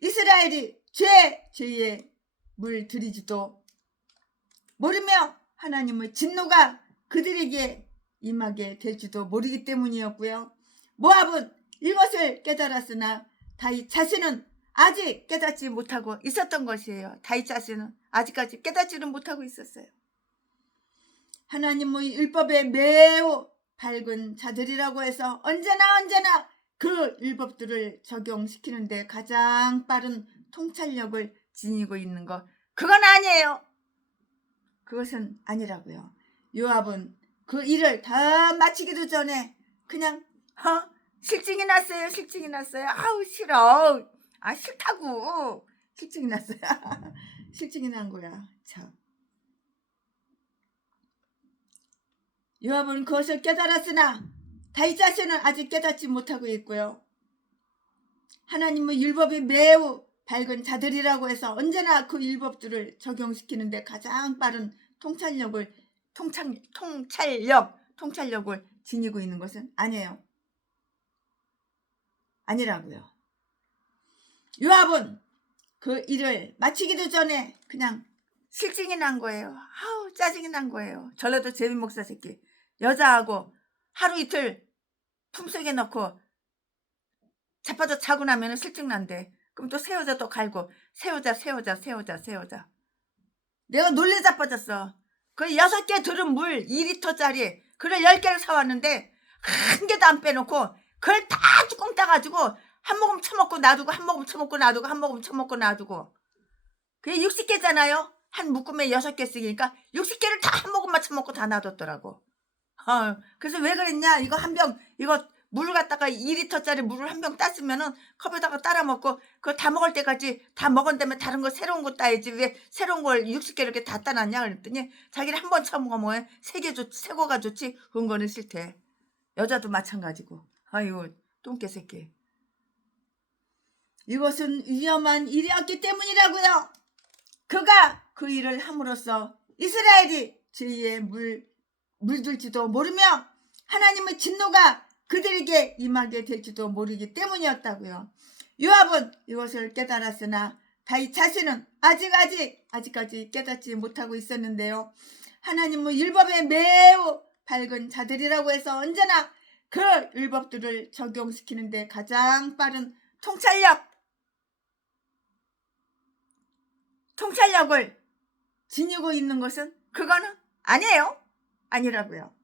이스라엘이 죄에 물들이지도 모르며 하나님의 진노가 그들에게 임하게 될지도 모르기 때문이었고요. 모압은 이것을 깨달았으나 다윗 자신은 아직 깨닫지 못하고 있었던 것이에요. 다윗 자신은 아직까지 깨닫지는 못하고 있었어요. 하나님의 율법에 매우 밝은 자들이라고 해서 언제나 그 율법들을 적용시키는데 가장 빠른 통찰력을 지니고 있는 것, 그건 아니에요. 그것은 아니라고요. 요압은 그 일을 다 마치기도 전에 그냥 실증이 났어요. 실증이 났어요. 아우 싫어. 아 싫다고. 실증이 났어요. 실증이 난 거야. 참. 요압은 그것을 깨달았으나 다윗 자신은 아직 깨닫지 못하고 있고요. 하나님의 율법이 매우 밝은 자들이라고 해서 언제나 그 율법들을 적용시키는데 가장 빠른 통찰력을 지니고 있는 것은 아니에요. 아니라고요. 요압은 그 일을 마치기도 전에 그냥 실증이 난 거예요. 아우 짜증이 난 거예요. 전라도 제비 목사 새끼 여자하고 하루 이틀 품속에 넣고 자빠져 자고 나면 실증 난대. 그럼 또 새 여자 또 갈고 새 여자. 내가 놀래 자빠졌어. 그 6개 들은 물 2리터짜리 그걸 10개를 사왔는데 한 개도 안 빼놓고 그걸 다 뚜껑 따가지고 한 모금 처먹고 놔두고 한 모금 처먹고 놔두고 한 모금 처먹고 놔두고 그게 60개잖아요. 한 묶음에 6개 쓰기니까 60개를 다 한 모금만 처먹고 다 놔뒀더라고. 그래서 왜 그랬냐, 이거 한 병, 이거 물 갖다가 2리터짜리 물을 한 병 땄으면은 컵에다가 따라 먹고 그거 다 먹을 때까지 다 먹은 다음에 다른 거 새로운 거 따야지 왜 새로운 걸 60개 이렇게 다 따놨냐 그랬더니 자기는 한 번 처먹어 뭐해 새 거가 좋지 그런 거는 싫대. 여자도 마찬가지고. 아이고 똥개 새끼. 이것은 위험한 일이었기 때문이라고요. 그가 그 일을 함으로써 이스라엘이 죄에 물들지도 모르며 하나님의 진노가 그들에게 임하게 될지도 모르기 때문이었다고요. 요압은 이것을 깨달았으나 다윗 자신은 아직까지 깨닫지 못하고 있었는데요. 하나님의 율법에 매우 밝은 자들이라고 해서 언제나 그 율법들을 적용시키는데 가장 빠른 통찰력을 지니고 있는 것은 그거는 아니에요. 아니라고요.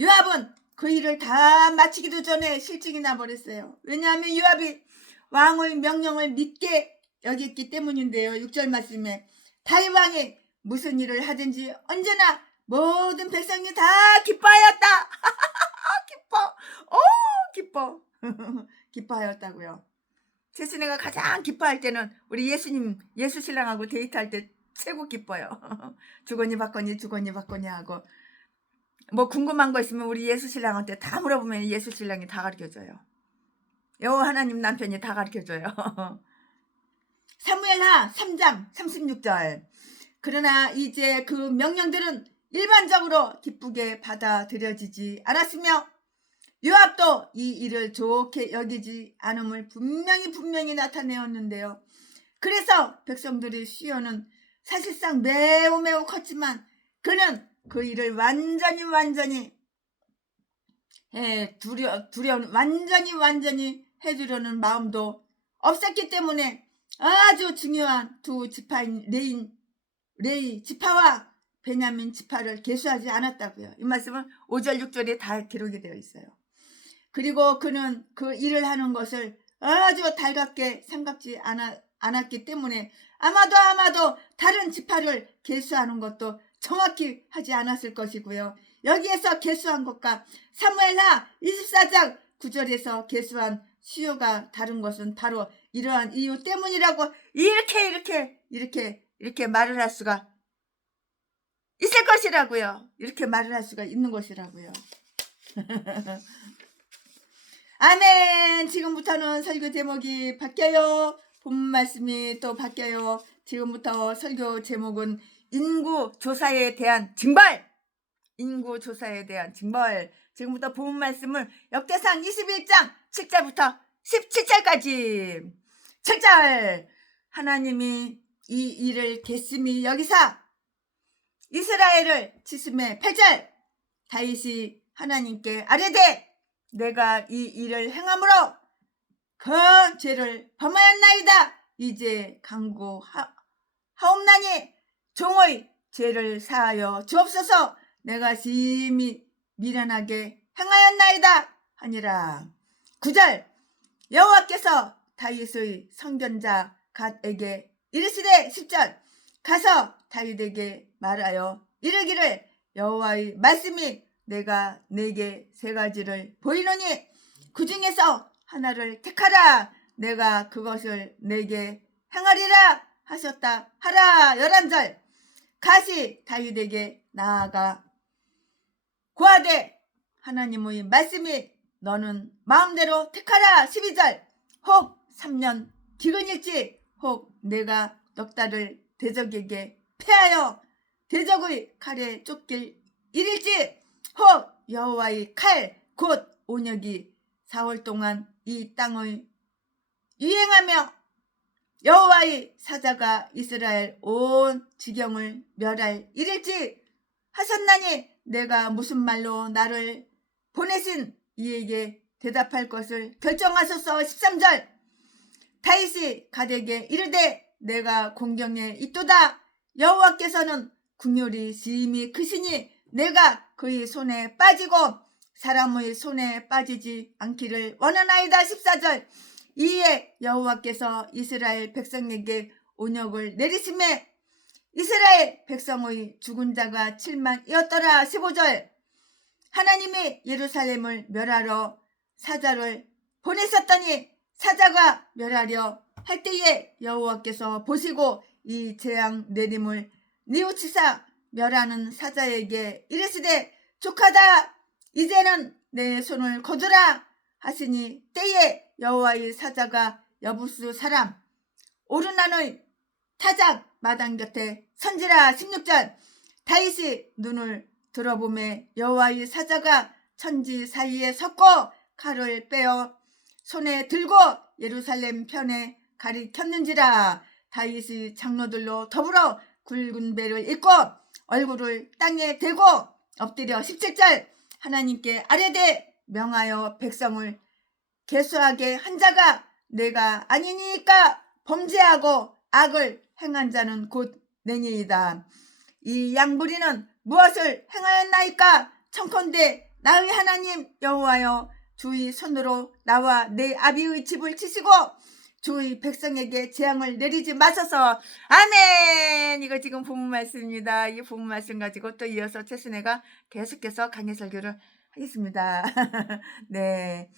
요압은 그 일을 다 마치기도 전에 실증이 나버렸어요. 왜냐하면 요압이 왕의 명령을 믿게 여겼기 때문인데요. 6절 말씀에 다윗 왕이 무슨 일을 하든지 언제나 모든 백성이 다 기뻐하였다. 기뻐. 기뻐하였다고요. 최순애가 가장 기뻐할 때는 우리 예수 신랑하고 데이트할 때 최고 기뻐요. 주거니 받거니 하고 뭐 궁금한 거 있으면 우리 예수 신랑한테 다 물어보면 예수 신랑이 다 가르쳐줘요. 여호와 하나님 남편이 다 가르쳐줘요. 사무엘하 3장 36절. 그러나 이제 그 명령들은 일반적으로 기쁘게 받아들여지지 않았으며 요압도 이 일을 좋게 여기지 않음을 분명히 나타내었는데요. 그래서 백성들의 수요는 사실상 매우 컸지만 그는 그 일을 완전히 완전히 해주려는 마음도 없었기 때문에 아주 중요한 두 지파인 레위 지파와 베냐민 지파를 계수하지 않았다고요. 이 말씀은 5절 6절에 다 기록이 되어 있어요. 그리고 그는 그 일을 하는 것을 아주 달갑게 생각지 않았기 때문에 아마도 다른 지파를 계수하는 것도 정확히 하지 않았을 것이고요. 여기에서 계수한 것과 사무엘하 24장 9절에서 계수한 수요가 다른 것은 바로 이러한 이유 때문이라고 이렇게 말을 할 수가 있을 것이라고요. 이렇게 말을 할 수가 있는 것이라고요. 아멘. 지금부터는 설교 제목이 바뀌어요. 본 말씀이 또 바뀌어요. 지금부터 설교 제목은 인구조사에 대한 징벌. 인구조사에 대한 징벌. 지금부터 본 말씀을 역대상 21장 7절부터 17절까지. 7절. 하나님이 이 일을 겠음이 여기사 이스라엘을 치심에 8절. 다윗이 하나님께 아뢰되 내가 이 일을 행함으로 큰 죄를 범하였나이다. 이제 강구하옵나니 종의 죄를 사하여 주옵소서. 내가 심히 미련하게 행하였나이다 하니라. 9절. 여호와께서 다윗의 선견자 갓에게 이르시되 10절. 가서 다윗에게 말하여 이르기를 여호와의 말씀이 내가 네게 세 가지를 보이노니 그 중에서 하나를 택하라. 내가 그것을 네게 행하리라 하셨다 하라. 11절. 가시 다윗에게 나아가 고하되 하나님의 말씀이 너는 마음대로 택하라. 12절. 혹 3년 기근일지 혹 내가 넉 달을 대적에게 패하여 대적의 칼에 쫓길 일일지 혹 여호와의 칼 곧 온역이 4월 동안 이 땅을 유행하며 여호와의 사자가 이스라엘 온 지경을 멸할 일일지 하셨나니 내가 무슨 말로 나를 보내신 이에게 대답할 것을 결정하소서. 13절. 다윗이 갓에게 이르되 내가 공경에 있도다. 여호와께서는 국률이 심히 크시니 내가 그의 손에 빠지고 사람의 손에 빠지지 않기를 원하나이다. 14절. 이에 여호와께서 이스라엘 백성에게 온역을 내리심에 이스라엘 백성의 죽은 자가 7만이었더라. 15절. 하나님이 예루살렘을 멸하러 사자를 보내셨더니 사자가 멸하려 할 때에 여호와께서 보시고 이 재앙 내림을 뉘우치사 멸하는 사자에게 이르시되 족하다. 이제는 내 손을 거두라 하시니 때에 여호와의 사자가 여부스 사람 오르난의 타작 마당 곁에 선지라. 16절. 다윗이 눈을 들어보매 여호와의 사자가 천지 사이에 섰고 칼을 빼어 손에 들고 예루살렘 편에 가리켰는지라. 다윗이 장로들로 더불어 굵은 배를 입고 얼굴을 땅에 대고 엎드려. 17절. 하나님께 아뢰되 명하여 백성을 계수하게 한 자가 내가 아니니까 범죄하고 악을 행한 자는 곧 내니이다. 이 양부리는 무엇을 행하였나이까? 청컨대 나의 하나님 여호와여 주의 손으로 나와 내 아비의 집을 치시고 주의 백성에게 재앙을 내리지 마소서. 아멘. 이거 지금 본문 말씀입니다. 이 본문 말씀 가지고 또 이어서 최순애가 계속해서 강해 설교를 하겠습니다. 네,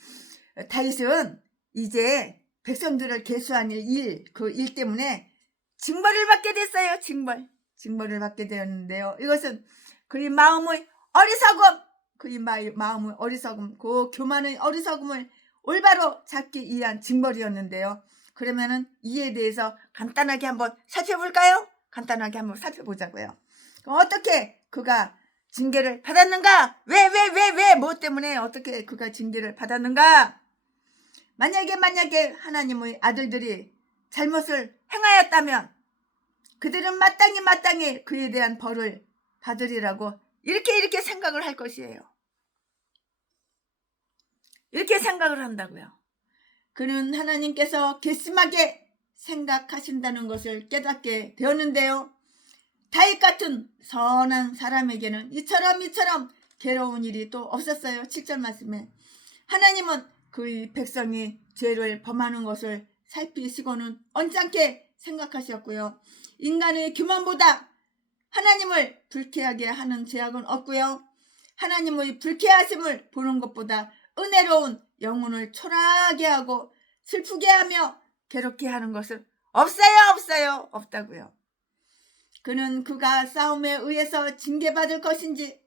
다윗은 이제 백성들을 계수하는 그 일 때문에 징벌을 받게 됐어요. 징벌을 받게 되었는데요. 이것은 그의 마음의 어리석음, 마음의 어리석음, 그 교만의 어리석음을 올바로 잡기 위한 징벌이었는데요. 그러면은 이에 대해서 간단하게 한번 살펴볼까요? 간단하게 한번 살펴보자고요. 어떻게 그가 징계를 받았는가? 왜, 뭐 때문에 어떻게 그가 징계를 받았는가? 만약에 하나님의 아들들이 잘못을 행하였다면 그들은 마땅히 그에 대한 벌을 받으리라고 이렇게 생각을 할 것이에요. 이렇게 생각을 한다고요. 그는 하나님께서 괘씸하게 생각하신다는 것을 깨닫게 되었는데요. 다윗 같은 선한 사람에게는 이처럼 괴로운 일이 또 없었어요. 7절 말씀에 하나님은 그의 백성이 죄를 범하는 것을 살피시고는 언짢게 생각하셨고요. 인간의 교만보다 하나님을 불쾌하게 하는 죄악은 없고요. 하나님의 불쾌하심을 보는 것보다 은혜로운 영혼을 초라하게 하고 슬프게 하며 괴롭게 하는 것은 없다고요. 그는 그가 싸움에 의해서 징계받을 것인지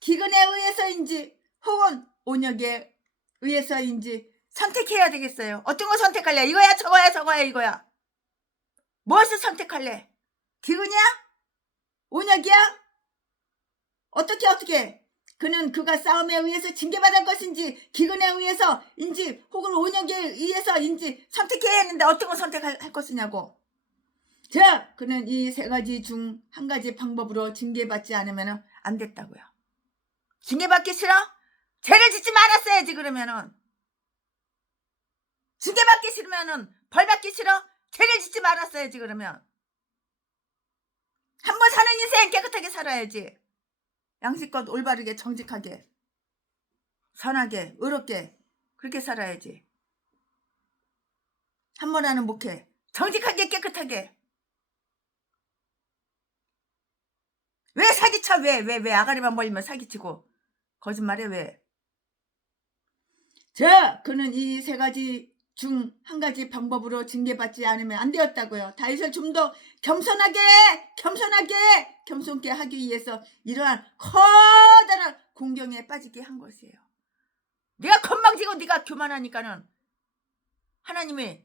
기근에 의해서인지 혹은 온역에 의해서인지 선택해야 되겠어요. 어떤 거 선택할래? 이거야 저거야 저거야 이거야. 무엇을 선택할래? 기근이야? 온역이야? 어떻게? 그는 그가 싸움에 의해서 징계받을 것인지 기근에 의해서인지 혹은 온역에 의해서인지 선택해야 했는데 어떤 거 선택할 것이냐고. 자, 그는 이 세 가지 중 한 가지 방법으로 징계받지 않으면 안 됐다고요. 징계받기 싫어? 죄를 짓지 말았어야지. 그러면은 징계받기 싫으면은 벌받기 싫어? 죄를 짓지 말았어야지. 그러면 한 번 사는 인생 깨끗하게 살아야지. 양심껏 올바르게 정직하게 선하게 의롭게 그렇게 살아야지. 한 번 하는 목회 정직하게 깨끗하게. 왜 사기쳐? 왜 아가리만 벌리면 사기치고 거짓말해 왜? 자, 그는 이 세 가지 중 한 가지 방법으로 징계받지 않으면 안 되었다고요. 다윗을 좀 더 겸손게 하기 위해서 이러한 커다란 공경에 빠지게 한 것이에요. 네가 건방지고 네가 교만하니까는 하나님이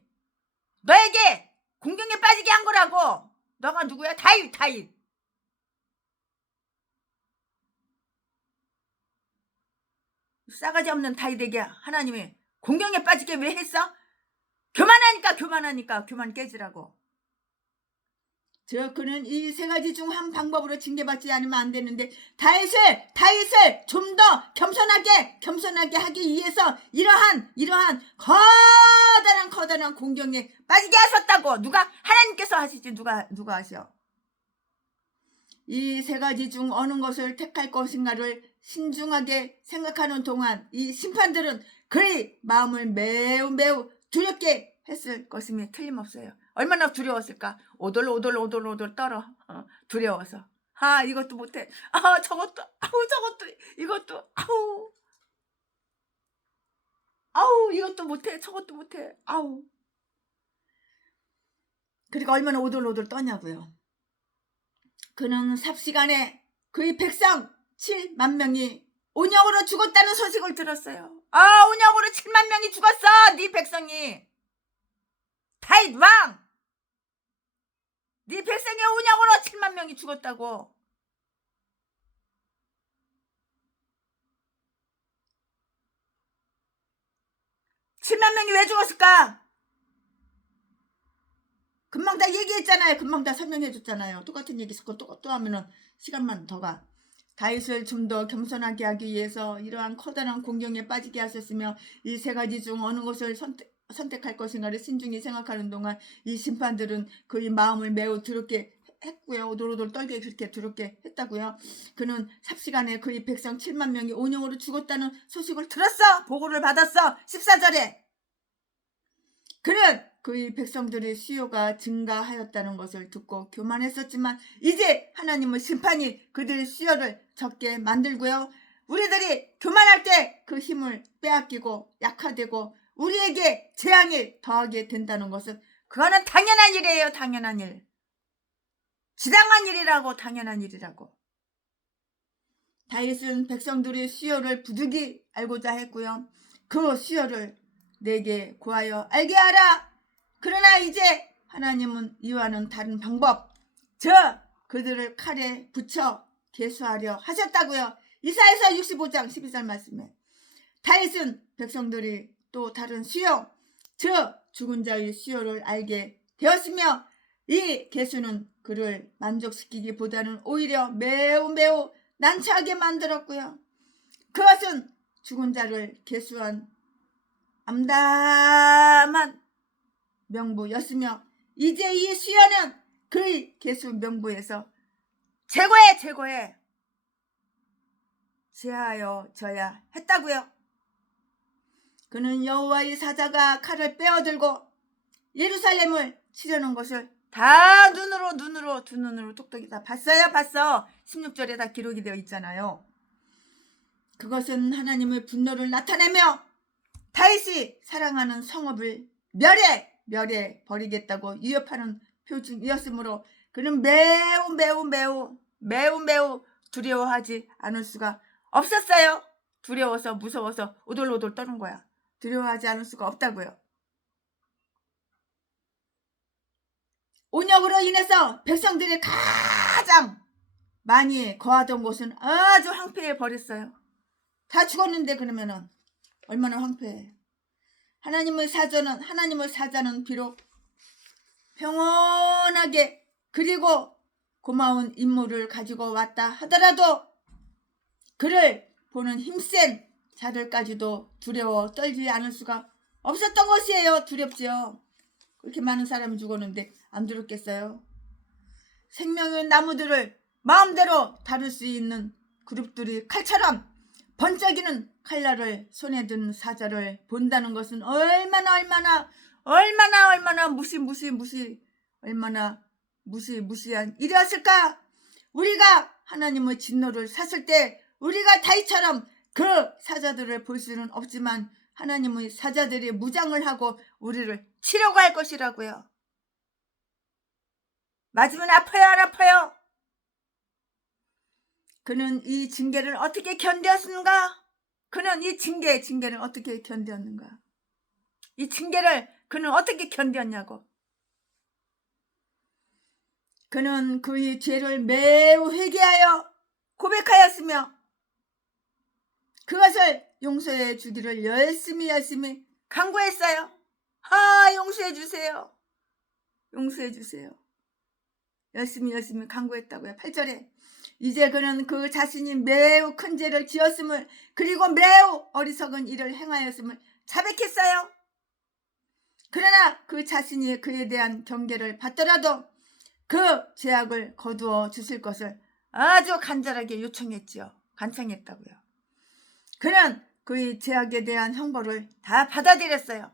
너에게 공경에 빠지게 한 거라고. 너가 누구야? 다윗. 싸가지 없는 다윗에게 하나님이 공경에 빠지게 왜 했어? 교만하니까 교만 깨지라고. 그는 이 세 가지 중 한 방법으로 징계받지 않으면 안 되는데 다윗을 좀 더 겸손하게 하기 위해서 이러한 커다란 공경에 빠지게 하셨다고. 누가? 하나님께서 하시지 누가 하셔? 이 세 가지 중 어느 것을 택할 것인가를 신중하게 생각하는 동안 이 심판들은 그의 마음을 매우 두렵게 했을 것임이 틀림없어요. 얼마나 두려웠을까? 오돌오돌 떨어. 두려워서. 이것도 못해. 저것도 이것도 이것도 못해. 저것도 못해. 그러니까 얼마나 오돌오돌 떠냐고요. 그는 삽시간에 그의 백성 7만 명이 온역으로 죽었다는 소식을 들었어요. 온역으로 7만 명이 죽었어. 네 백성이. 다윗 왕. 네 백성의 온역으로 7만 명이 죽었다고. (7만 명이) 왜 죽었을까? 금방 다 얘기했잖아요. 금방 다 설명해 줬잖아요. 똑같은 얘기 또 하면은 시간만 더 가. 다윗을 좀 더 겸손하게 하기 위해서 이러한 커다란 공경에 빠지게 하셨으며 이 세 가지 중 어느 것을 선택할 것인가를 신중히 생각하는 동안 이 심판들은 그의 마음을 매우 두렵게 했고요. 오돌오돌 떨게 그렇게 두렵게 했다고요. 그는 삽시간에 그의 백성 7만 명이 온영으로 죽었다는 소식을 들었어. 보고를 받았어. 14절에. 그는 그의 백성들의 수요가 증가하였다는 것을 듣고 교만했었지만 이제 하나님의 심판이 그들의 수요를 적게 만들고요. 우리들이 교만할 때 그 힘을 빼앗기고 약화되고 우리에게 재앙이 더하게 된다는 것은 그거는 당연한 일이에요. 당연한 일. 지당한 일이라고. 당연한 일이라고. 다윗은 백성들의 수요를 부득이 알고자 했고요. 그 수요를 내게 구하여 알게 하라. 그러나 이제 하나님은 이와는 다른 방법, 그들을 칼에 붙여 계수하려 하셨다고요. 이사야서 65장 12절 말씀에 다윗은 백성들이 또 다른 수요, 죽은 자의 수요를 알게 되었으며 이 계수는 그를 만족시키기보다는 오히려 매우 난처하게 만들었고요. 그것은 죽은 자를 계수한 암담한 명부였으며 이제 이 수요는 그의 계수 명부에서 최고의 제하여져야 했다고요. 그는 여호와의 사자가 칼을 빼어들고 예루살렘을 치려는 것을 다 두 눈으로 똑똑히 다 봤어. 16절에 다 기록이 되어 있잖아요. 그것은 하나님의 분노를 나타내며 다윗이 사랑하는 성읍을 멸해 버리겠다고 위협하는 표징이었으므로 그는 매우 두려워하지 않을 수가 없었어요. 두려워서 무서워서 오돌오돌 떠는 거야. 두려워하지 않을 수가 없다고요. 온역으로 인해서 백성들이 가장 많이 거하던 곳은 아주 황폐해 버렸어요. 다 죽었는데 그러면은 얼마나 황폐해. 하나님의 사자는 비록 평온하게 그리고 고마운 임무를 가지고 왔다 하더라도 그를 보는 힘센 자들까지도 두려워 떨지 않을 수가 없었던 것이에요. 두렵지요. 그렇게 많은 사람이 죽었는데 안 두렵겠어요? 생명의 나무들을 마음대로 다룰 수 있는 그룹들이 칼처럼 번쩍이는 칼날을 손에 든 사자를 본다는 것은 얼마나 무시무시한 일이었을까? 우리가 하나님의 진노를 샀을 때 우리가 다윗처럼 그 사자들을 볼 수는 없지만 하나님의 사자들이 무장을 하고 우리를 치려고 할 것이라고요. 맞으면 아파요, 안 아파요? 그는 이 징계를 어떻게 견뎠는가? 그는 이 징계를 어떻게 견뎠는가? 이 징계를 그는 어떻게 견뎠냐고. 그는 그의 죄를 매우 회개하여 고백하였으며 그것을 용서해 주기를 열심히 간구했어요. 용서해 주세요. 열심히 간구했다고요. 8절에 이제 그는 그 자신이 매우 큰 죄를 지었음을 그리고 매우 어리석은 일을 행하였음을 자백했어요. 그러나 그 자신이 그에 대한 경계를 받더라도 그 죄악을 거두어 주실 것을 아주 간절하게 요청했지요. 간청했다고요. 그는 그의 죄악에 대한 형벌을 다 받아들였어요.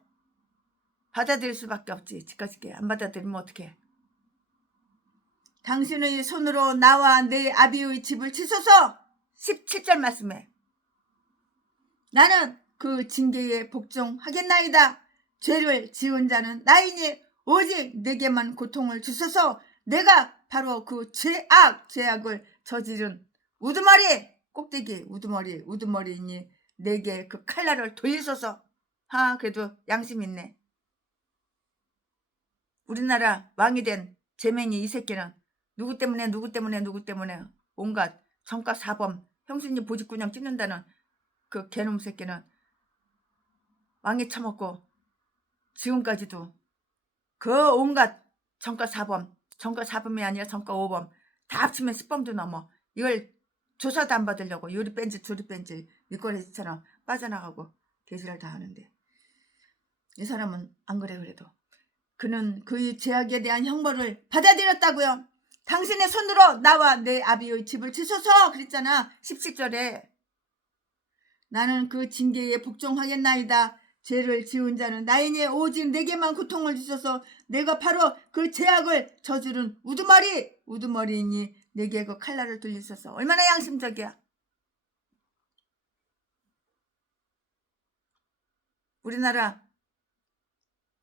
받아들일 수밖에 없지. 지까지게 안 받아들이면 어떡해. 당신의 손으로 나와 내 아비의 집을 치소서. 17절 말씀에 나는 그 징계에 복종하겠나이다. 죄를 지은 자는 나이니 오직 내게만 고통을 주소서. 내가 바로 그 죄악을 저지른 우두머리 꼭대기 우두머리이니 내게 그 칼날을 돌리소서. 그래도 양심 있네. 우리나라 왕이 된 제맹이 이 새끼는 누구 때문에 온갖 정가 사범 형수님 보직군형 찍는다는 그 개놈 새끼는 왕이 처먹고 지금까지도 그 온갖 정가 사범이 아니라 정가 5범 다 합치면 10범도 넘어. 이걸 조사도 안 받으려고 요리 뺀지 조리 뺀지 밑거리처럼 빠져나가고 개지랄 다 하는데 이 사람은 안 그래. 그래도 그는 그의 죄악에 대한 형벌을 받아들였다고요. 당신의 손으로 나와 내 아비의 집을 치소서 그랬잖아. 17절에 나는 그 징계에 복종하겠나이다. 죄를 지은 자는 나이니 오직 내게만 고통을 주셔서 내가 바로 그 죄악을 저지른 우두머리이니 내게 그 칼날을 돌리소서. 얼마나 양심적이야. 우리나라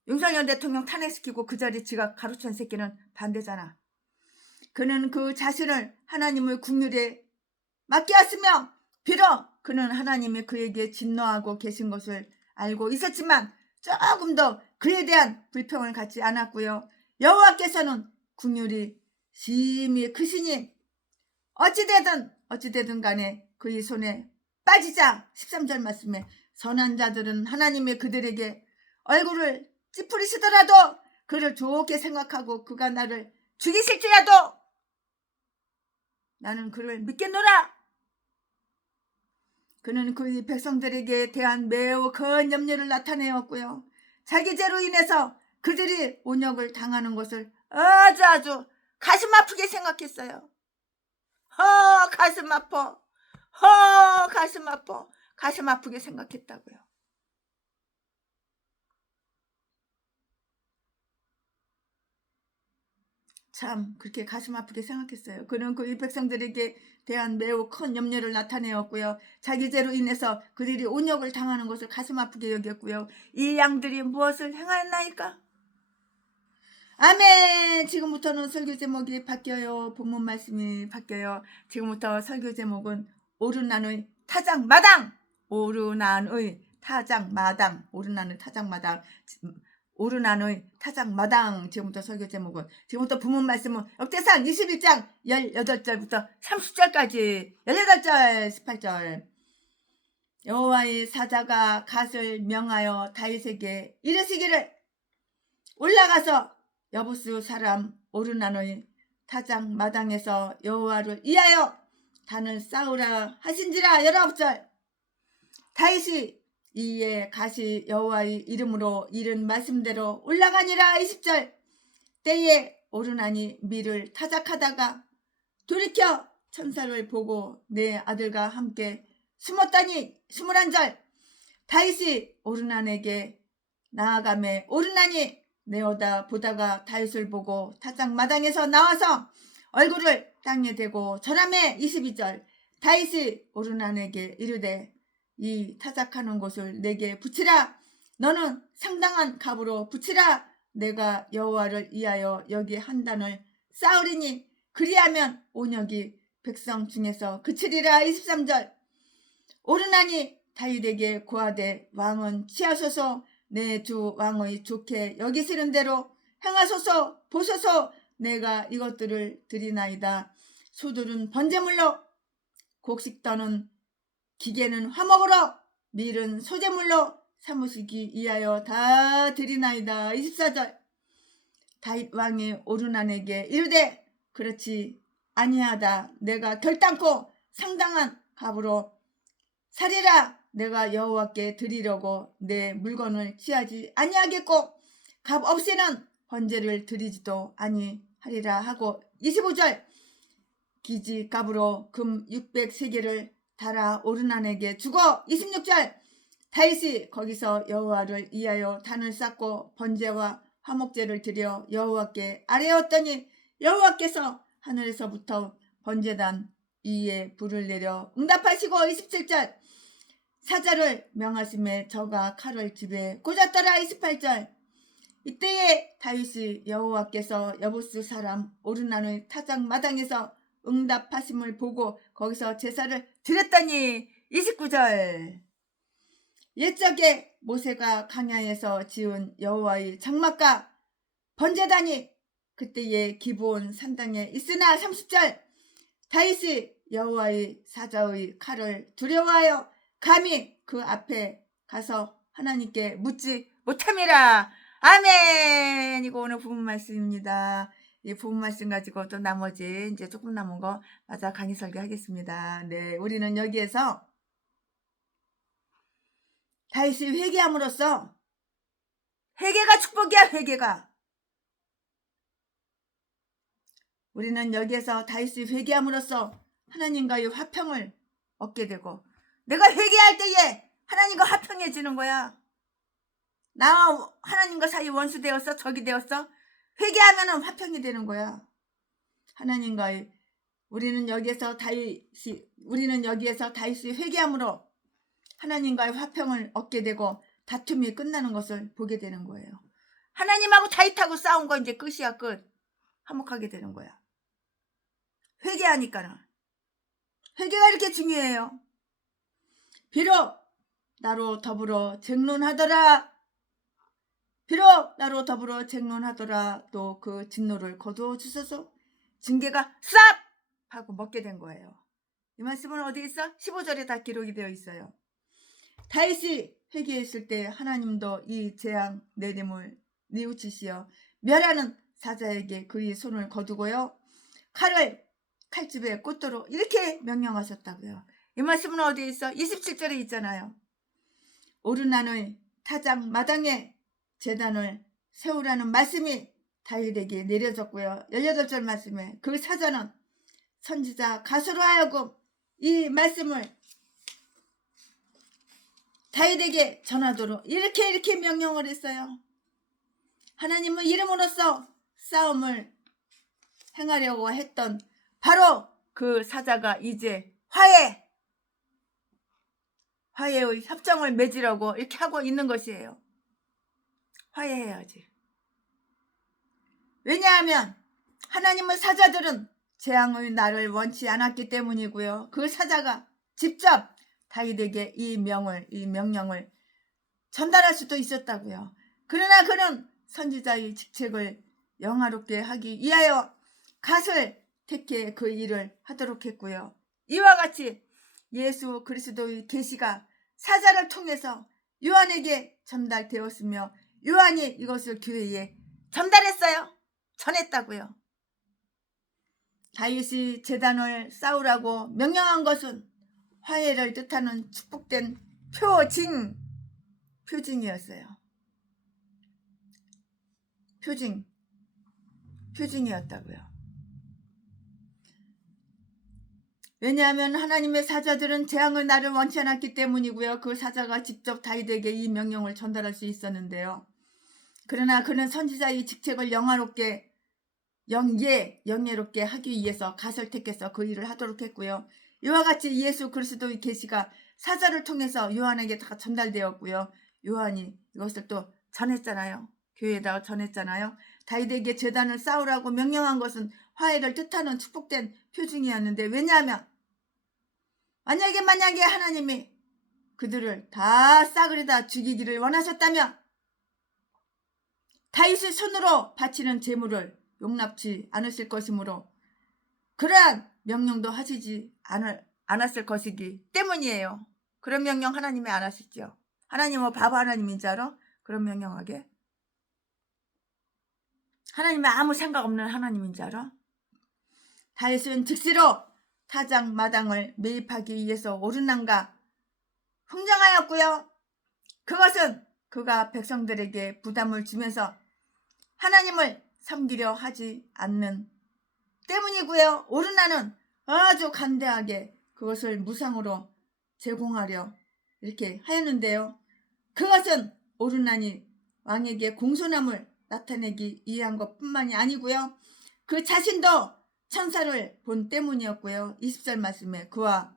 윤석열 대통령 탄핵시키고 그 자리 지가 가로챈 새끼는 반대잖아. 그는 그 자신을 하나님의 국률에 맡겼으며 비록 그는 하나님이 그에게 진노하고 계신 것을 알고 있었지만 조금 더 그에 대한 불평을 갖지 않았고요. 여호와께서는 국률이 심히 크시니 어찌되든 간에 그의 손에 빠지자. 13절 말씀에 선한 자들은 하나님의 그들에게 얼굴을 찌푸리시더라도 그를 좋게 생각하고 그가 나를 죽이실지라도 나는 그를 믿겠노라. 그는 그의 백성들에게 대한 매우 큰 염려를 나타내었고요. 자기 죄로 인해서 그들이 온역을 당하는 것을 아주 가슴 아프게 생각했어요. 가슴 아프게 생각했다고요. 참 그렇게 가슴 아프게 생각했어요. 그는 그의 백성들에게 대한 매우 큰 염려를 나타내었고요. 자기 죄로 인해서 그들이 온역을 당하는 것을 가슴 아프게 여겼고요. 이 양들이 무엇을 행하였나이까? 아멘. 지금부터는 설교 제목이 바뀌어요. 본문 말씀이 바뀌어요. 지금부터 설교 제목은 오르난의 타작마당. 오르난의 타작마당. 오르난의 타작마당. 오르난의 타작마당. 지금부터 설교 제목은, 지금부터 본문 말씀은 역대상 21장 18절부터 30절까지 18절 18절. 여호와의 사자가 갓을 명하여 다윗에게 이르시기를 올라가서 여부스 사람 오르난의 타작 마당에서 여호와를 위하여 단을 쌓으라 하신지라. 19절. 다윗이 이에 갓이 여호와의 이름으로 이른 말씀대로 올라가니라. 20절. 때에 오르난이 밀을 타작하다가 돌이켜 천사를 보고 내 아들과 함께 숨었다니. 21절. 다윗이 오르난에게 나아가매 오르난이 내어다 보다가 다윗을 보고 타작 마당에서 나와서 얼굴을 땅에 대고 절하매. 22절. 다윗이 오르난에게 이르되 이 타작하는 곳을 내게 붙이라. 너는 상당한 값으로 붙이라. 내가 여호와를 위하여 여기 한 단을 쌓으리니 그리하면 온역이 백성 중에서 그치리라. 23절. 오르난이 다윗에게 고하되 왕은 취하소서 내 주 왕의 좋게 여기시는 대로 행하소서. 보소서 내가 이것들을 드리나이다. 소들은 번제물로, 곡식떠는 기계는 화목으로, 밀은 소제물로 삼으시기 위하여 다 드리나이다. 24절. 다윗 왕이 오르난에게 이르되 그렇지 아니하다. 내가 결단코 상당한 값으로 사리라. 내가 여호와께 드리려고 내 물건을 취하지 아니하겠고 값 없이는 번제를 드리지도 아니하리라 하고. 25절. 기지 값으로 금 600세겔을 달아 오르난에게 주고. 26절. 다윗이 거기서 여호와를 위하여 단을 쌓고 번제와 화목제를 드려 여호와께 아뢰었더니 여호와께서 하늘에서부터 번제단 위에 불을 내려 응답하시고. 27절. 사자를 명하심에 저가 칼을 집에 꽂았더라. 28절. 이때에 다윗이 여호와께서 여부스 사람 오르난의 타작 마당에서 응답하심을 보고 거기서 제사를 드렸더니. 29절. 옛적에 모세가 광야에서 지은 여호와의 장막과 번제단이 그때의 기브온 산당에 있으나. 30절. 다윗이 여호와의 사자의 칼을 두려워하여 감히 그 앞에 가서 하나님께 묻지 못함이라. 아멘. 이거 오늘 본문 말씀입니다. 이 본문 말씀 가지고 또 나머지 이제 조금 남은 거 맞아 강의 설교하겠습니다. 네, 우리는 여기에서 다윗이 회개함으로써, 회개가 축복이야. 회개가. 우리는 여기에서 다윗이 회개함으로써 하나님과의 화평을 얻게 되고, 내가 회개할 때에 하나님과 화평해지는 거야. 나와 하나님과 사이 원수 되었어? 적이 되었어? 회개하면 화평이 되는 거야. 하나님과의, 우리는 여기에서 다윗이 회개함으로 하나님과의 화평을 얻게 되고 다툼이 끝나는 것을 보게 되는 거예요. 하나님하고 다윗하고 싸운 거 이제 끝이야. 끝. 화목하게 되는 거야. 회개하니까는. 회개가 이렇게 중요해요. 비록 나로 더불어 쟁론하더라. 또 그 진노를 거두어 주소서. 징계가 쌉! 하고 먹게 된 거예요. 이 말씀은 어디 있어? 15절에 다 기록이 되어 있어요. 다윗이 회개했을 때 하나님도 이 재앙 내림을 뉘우치시어 멸하는 사자에게 그의 손을 거두고요, 칼을 칼집에 꽂도록 이렇게 명령하셨다고요. 이 말씀은 어디에 있어? 27절에 있잖아요. 오르난의 타작 마당에 제단을 세우라는 말씀이 다윗에게 내려졌고요. 18절 말씀에 그 사자는 선지자 갓으로 하여금 이 말씀을 다윗에게 전하도록 이렇게 명령을 했어요. 하나님의 이름으로써 싸움을 행하려고 했던 바로 그 사자가 이제 화해의 협정을 맺으려고 이렇게 하고 있는 것이에요. 화해해야지. 왜냐하면 하나님의 사자들은 재앙의 날을 원치 않았기 때문이고요. 그 사자가 직접 다윗에게 이 명령을 전달할 수도 있었다고요. 그러나 그는 선지자의 직책을 영화롭게 하기 위하여 갓을 택해 그 일을 하도록 했고요. 이와 같이 예수 그리스도의 계시가 사자를 통해서 요한에게 전달되었으며 요한이 이것을 교회에 전달했어요. 전했다고요. 다윗이 제단을 쌓으라고 명령한 것은 화해를 뜻하는 축복된 표징이었어요. 표징이었다고요. 왜냐하면 하나님의 사자들은 재앙의 날을 원치 않았기 때문이고요. 그 사자가 직접 다윗에게 이 명령을 전달할 수 있었는데요. 그러나 그는 선지자의 직책을 영예롭게 하기 위해서 갓을 택해서 그 일을 하도록 했고요. 이와 같이 예수 그리스도의 계시가 사자를 통해서 요한에게 다 전달되었고요. 요한이 이것을 또 전했잖아요. 교회에다가 전했잖아요. 다윗에게 제단을 쌓으라고 명령한 것은 화해를 뜻하는 축복된 표징이었는데, 왜냐하면 만약에 하나님이 그들을 다 싸그리다 죽이기를 원하셨다면 다윗의 손으로 바치는 제물을 용납치 않으실 것이므로 그러한 명령도 하시지 않았을 것이기 때문이에요. 그런 명령 하나님이 안 하시죠. 하나님은 바보 하나님인 줄 알아? 그런 명령하게. 하나님이 아무 생각 없는 하나님인 줄 알아? 다윗은 즉시로 타작 마당을 매입하기 위해서 오르난과 흥정하였고요. 그것은 그가 백성들에게 부담을 주면서 하나님을 섬기려 하지 않는 때문이고요. 오르나는 아주 간대하게 그것을 무상으로 제공하려 이렇게 하였는데요. 그것은 오르나니 왕에게 공손함을 나타내기 위한 것뿐만이 아니고요. 그 자신도 천사를 본 때문이었고요. 20절 말씀에 그와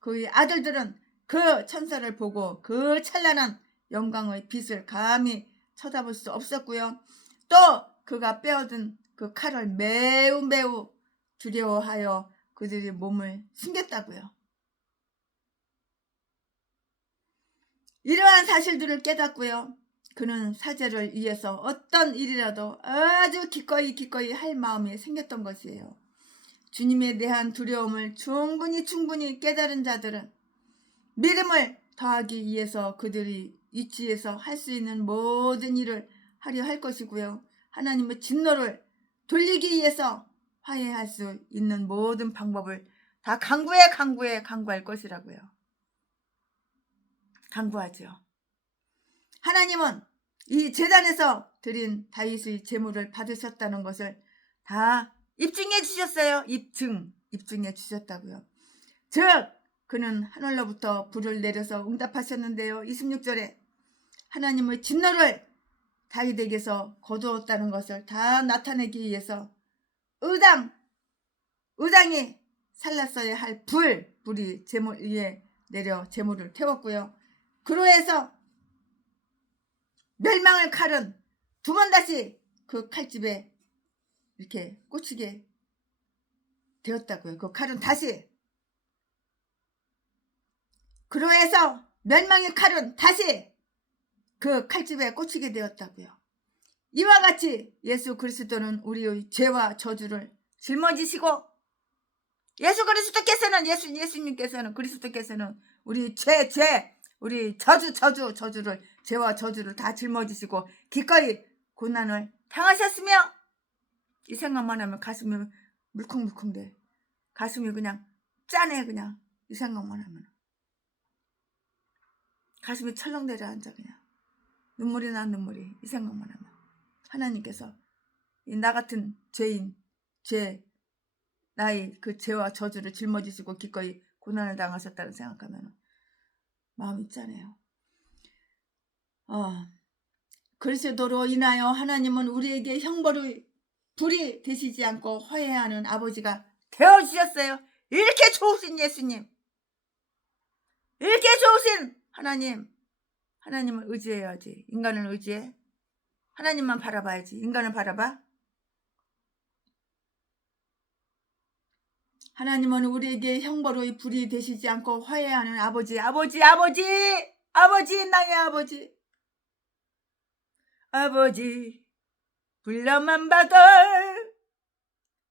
그의 아들들은 그 천사를 보고 그 찬란한 영광의 빛을 감히 쳐다볼 수 없었고요. 또 그가 빼어든 그 칼을 매우 두려워하여 그들이 몸을 숨겼다고요. 이러한 사실들을 깨닫고요. 그는 사제를 위해서 어떤 일이라도 아주 기꺼이 할 마음이 생겼던 것이에요. 주님에 대한 두려움을 충분히 깨달은 자들은 믿음을 더하기 위해서 그들이 위치에서 할 수 있는 모든 일을 하려 할 것이고요. 하나님의 진노를 돌리기 위해서 화해할 수 있는 모든 방법을 다 강구할 것이라고요. 강구하죠. 하나님은 이 제단에서 드린 다윗의 제물을 받으셨다는 것을 다 입증해 주셨어요. 입증해 주셨다고요. 즉 그는 하늘로부터 불을 내려서 응답하셨는데요. 26절에 하나님의 진노를 다윗에게서 거두었다는 것을 다 나타내기 위해서 의당이 살랐어야 할 불이 제물 위에 내려 제물을 태웠고요. 그로해서 멸망의 칼은 두 번 다시 그 칼집에 이렇게 꽂히게 되었다고요. 그 칼은 다시, 그로해서 멸망의 칼은 다시 그 칼집에 꽂히게 되었다고요. 이와 같이 예수 그리스도는 우리의 죄와 저주를 짊어지시고 예수 그리스도께서는 예수님께서는 그리스도께서는 우리 우리 저주를 죄와 저주를 다 짊어지시고 기꺼이 고난을 당하셨으며, 이 생각만 하면 가슴이 물컹물컹돼. 가슴이 그냥 짠해. 그냥 이 생각만 하면 가슴이 철렁 내려앉아. 그냥 눈물이 이 생각만 하면. 하나님께서 나 같은 나의 그 죄와 저주를 짊어지시고 기꺼이 고난을 당하셨다는 생각하면 마음이 짠해요. 그리스도로 인하여 하나님은 우리에게 형벌의 불이 되시지 않고 화해하는 아버지가 되어주셨어요. 이렇게 좋으신 예수님, 이렇게 좋으신 하나님을 의지해야지. 인간을 의지해? 하나님만 바라봐야지. 인간을 바라봐? 하나님은 우리에게 형벌의 불이 되시지 않고 화해하는 아버지, 아버지, 아버지, 아버지, 나의 아버지, 아버지, 불러만 받을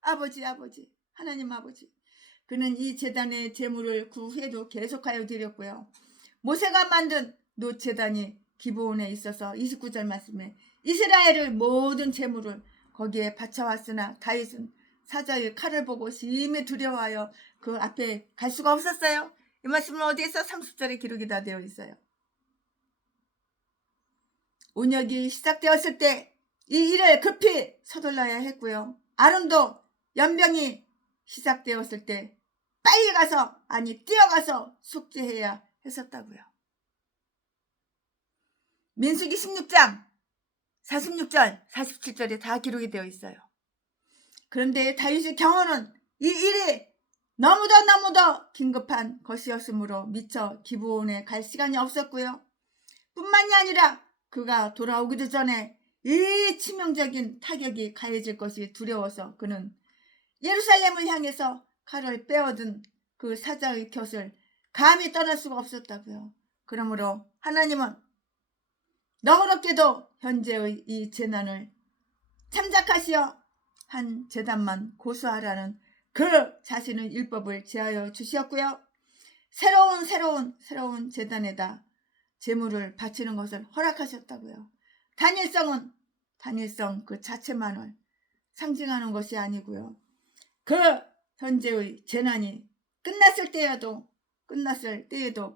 아버지, 아버지, 하나님 아버지. 그는 이 제단의 제물을 그 후에도 계속하여 드렸고요. 모세가 만든 노제단이 기브온에 있어서 29절 말씀에 이스라엘의 모든 제물을 거기에 바쳐왔으나 다윗은 사자의 칼을 보고 심히 두려워하여 그 앞에 갈 수가 없었어요. 이 말씀은 어디에서 30절에 기록이 다 되어 있어요. 운역이 시작되었을 때 이 일을 급히 서둘러야 했고요. 아론도 연병이 시작되었을 때 빨리 가서, 아니 뛰어가서 속죄해야 했었다고요. 민수기 16장 46절 47절에 다 기록이 되어 있어요. 그런데 다윗의 경호는 이 일이 너무도 긴급한 것이었으므로 미처 기브온에 갈 시간이 없었고요. 뿐만이 아니라 그가 돌아오기도 전에 이 치명적인 타격이 가해질 것이 두려워서 그는 예루살렘을 향해서 칼을 빼어든 그 사자의 곁을 감히 떠날 수가 없었다고요. 그러므로 하나님은 너그럽게도 현재의 이 재난을 참작하시어 한 제단만 고수하라는 그 자신의 율법을 제하여 주시었고요. 새로운 제단에다 제물을 바치는 것을 허락하셨다고요. 단일성 그 자체만을 상징하는 것이 아니고요. 그 현재의 재난이 끝났을 때에도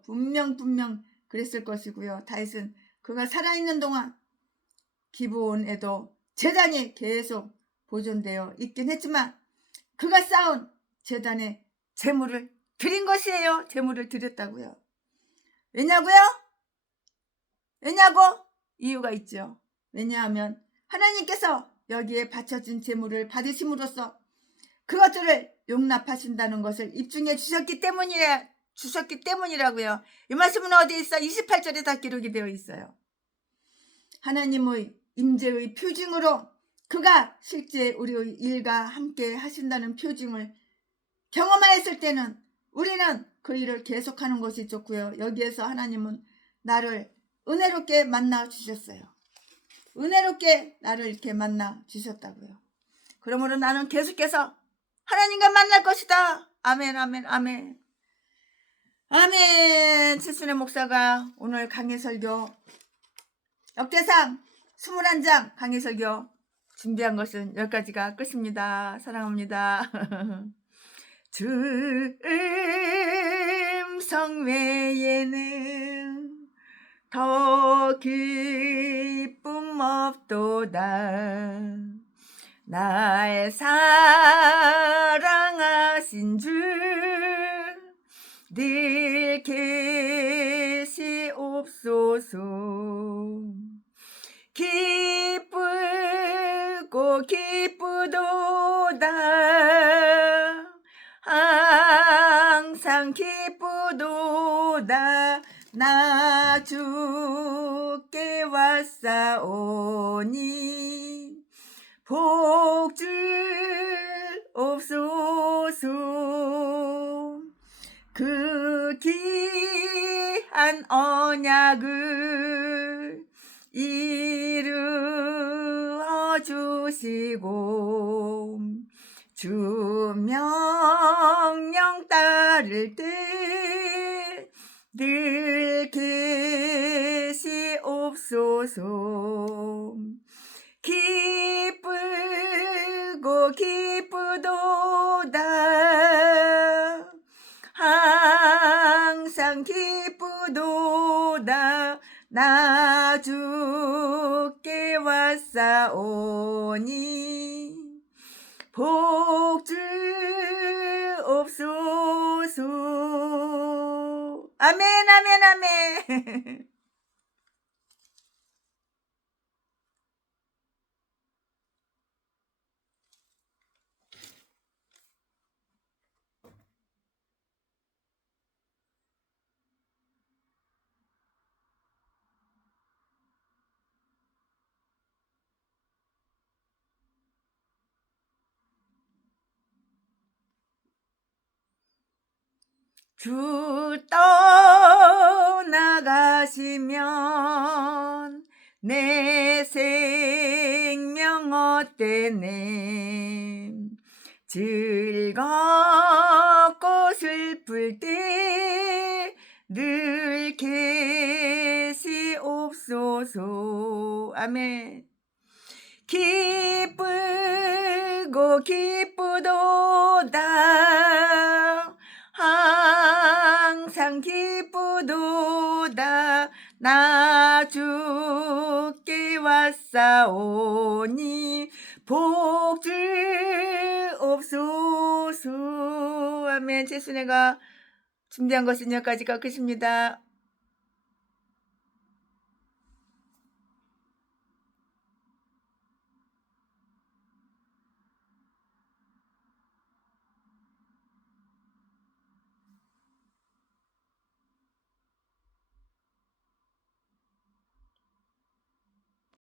분명 그랬을 것이고요. 다윗은 그가 살아있는 동안 기브온에도 제단이 계속 보존되어 있긴 했지만 그가 쌓은 제단에 제물을 드린 것이에요. 제물을 드렸다고요. 왜냐고? 이유가 있죠. 왜냐하면 하나님께서 여기에 바쳐진 제물을 받으심으로써 그것들을 용납하신다는 것을 입증해 주셨기 때문이라고요. 이 말씀은 어디에 있어? 28절에 다 기록이 되어 있어요. 하나님의 임재의 표징으로 그가 실제 우리의 일과 함께 하신다는 표징을 경험하였을 때는 우리는 그 일을 계속하는 것이 좋고요. 여기에서 하나님은 나를 은혜롭게 만나 주셨어요. 은혜롭게 나를 이렇게 만나 주셨다고요. 그러므로 나는 계속해서 하나님과 만날 것이다. 아멘, 아멘, 아멘. 아멘. 칠순의 목사가 오늘 강해설교 역대상 21장 강해설교 준비한 것은 여기까지가 끝입니다. 사랑합니다. 주 음성 외에는 더 기쁨 없도다. 날 사랑하신 주 늘 계시옵소서. 기쁘고 기쁘도다. 항상 기쁘도다. 나 주께 왔사오니 복줄 옵소서. 그 귀한 언약을 이루어 주시고 주 명령 따를 때 늘 계시옵소서. 기쁘고 기쁘도다. 항상 기쁘도다. 나 주께 왔사오니 복줄 옵소서. 아멘, 아멘, 아멘. 주 떠나가시면 내 생명 어때네. 즐겁고 슬플 때 늘 계시옵소서. 아멘. 기쁘고 기쁘도다. 항상 기쁘도다. 나 주께 왔사오니 복 주옵소서. 아멘. 최순애가 준비한 것은 여기까지가 끝입니다.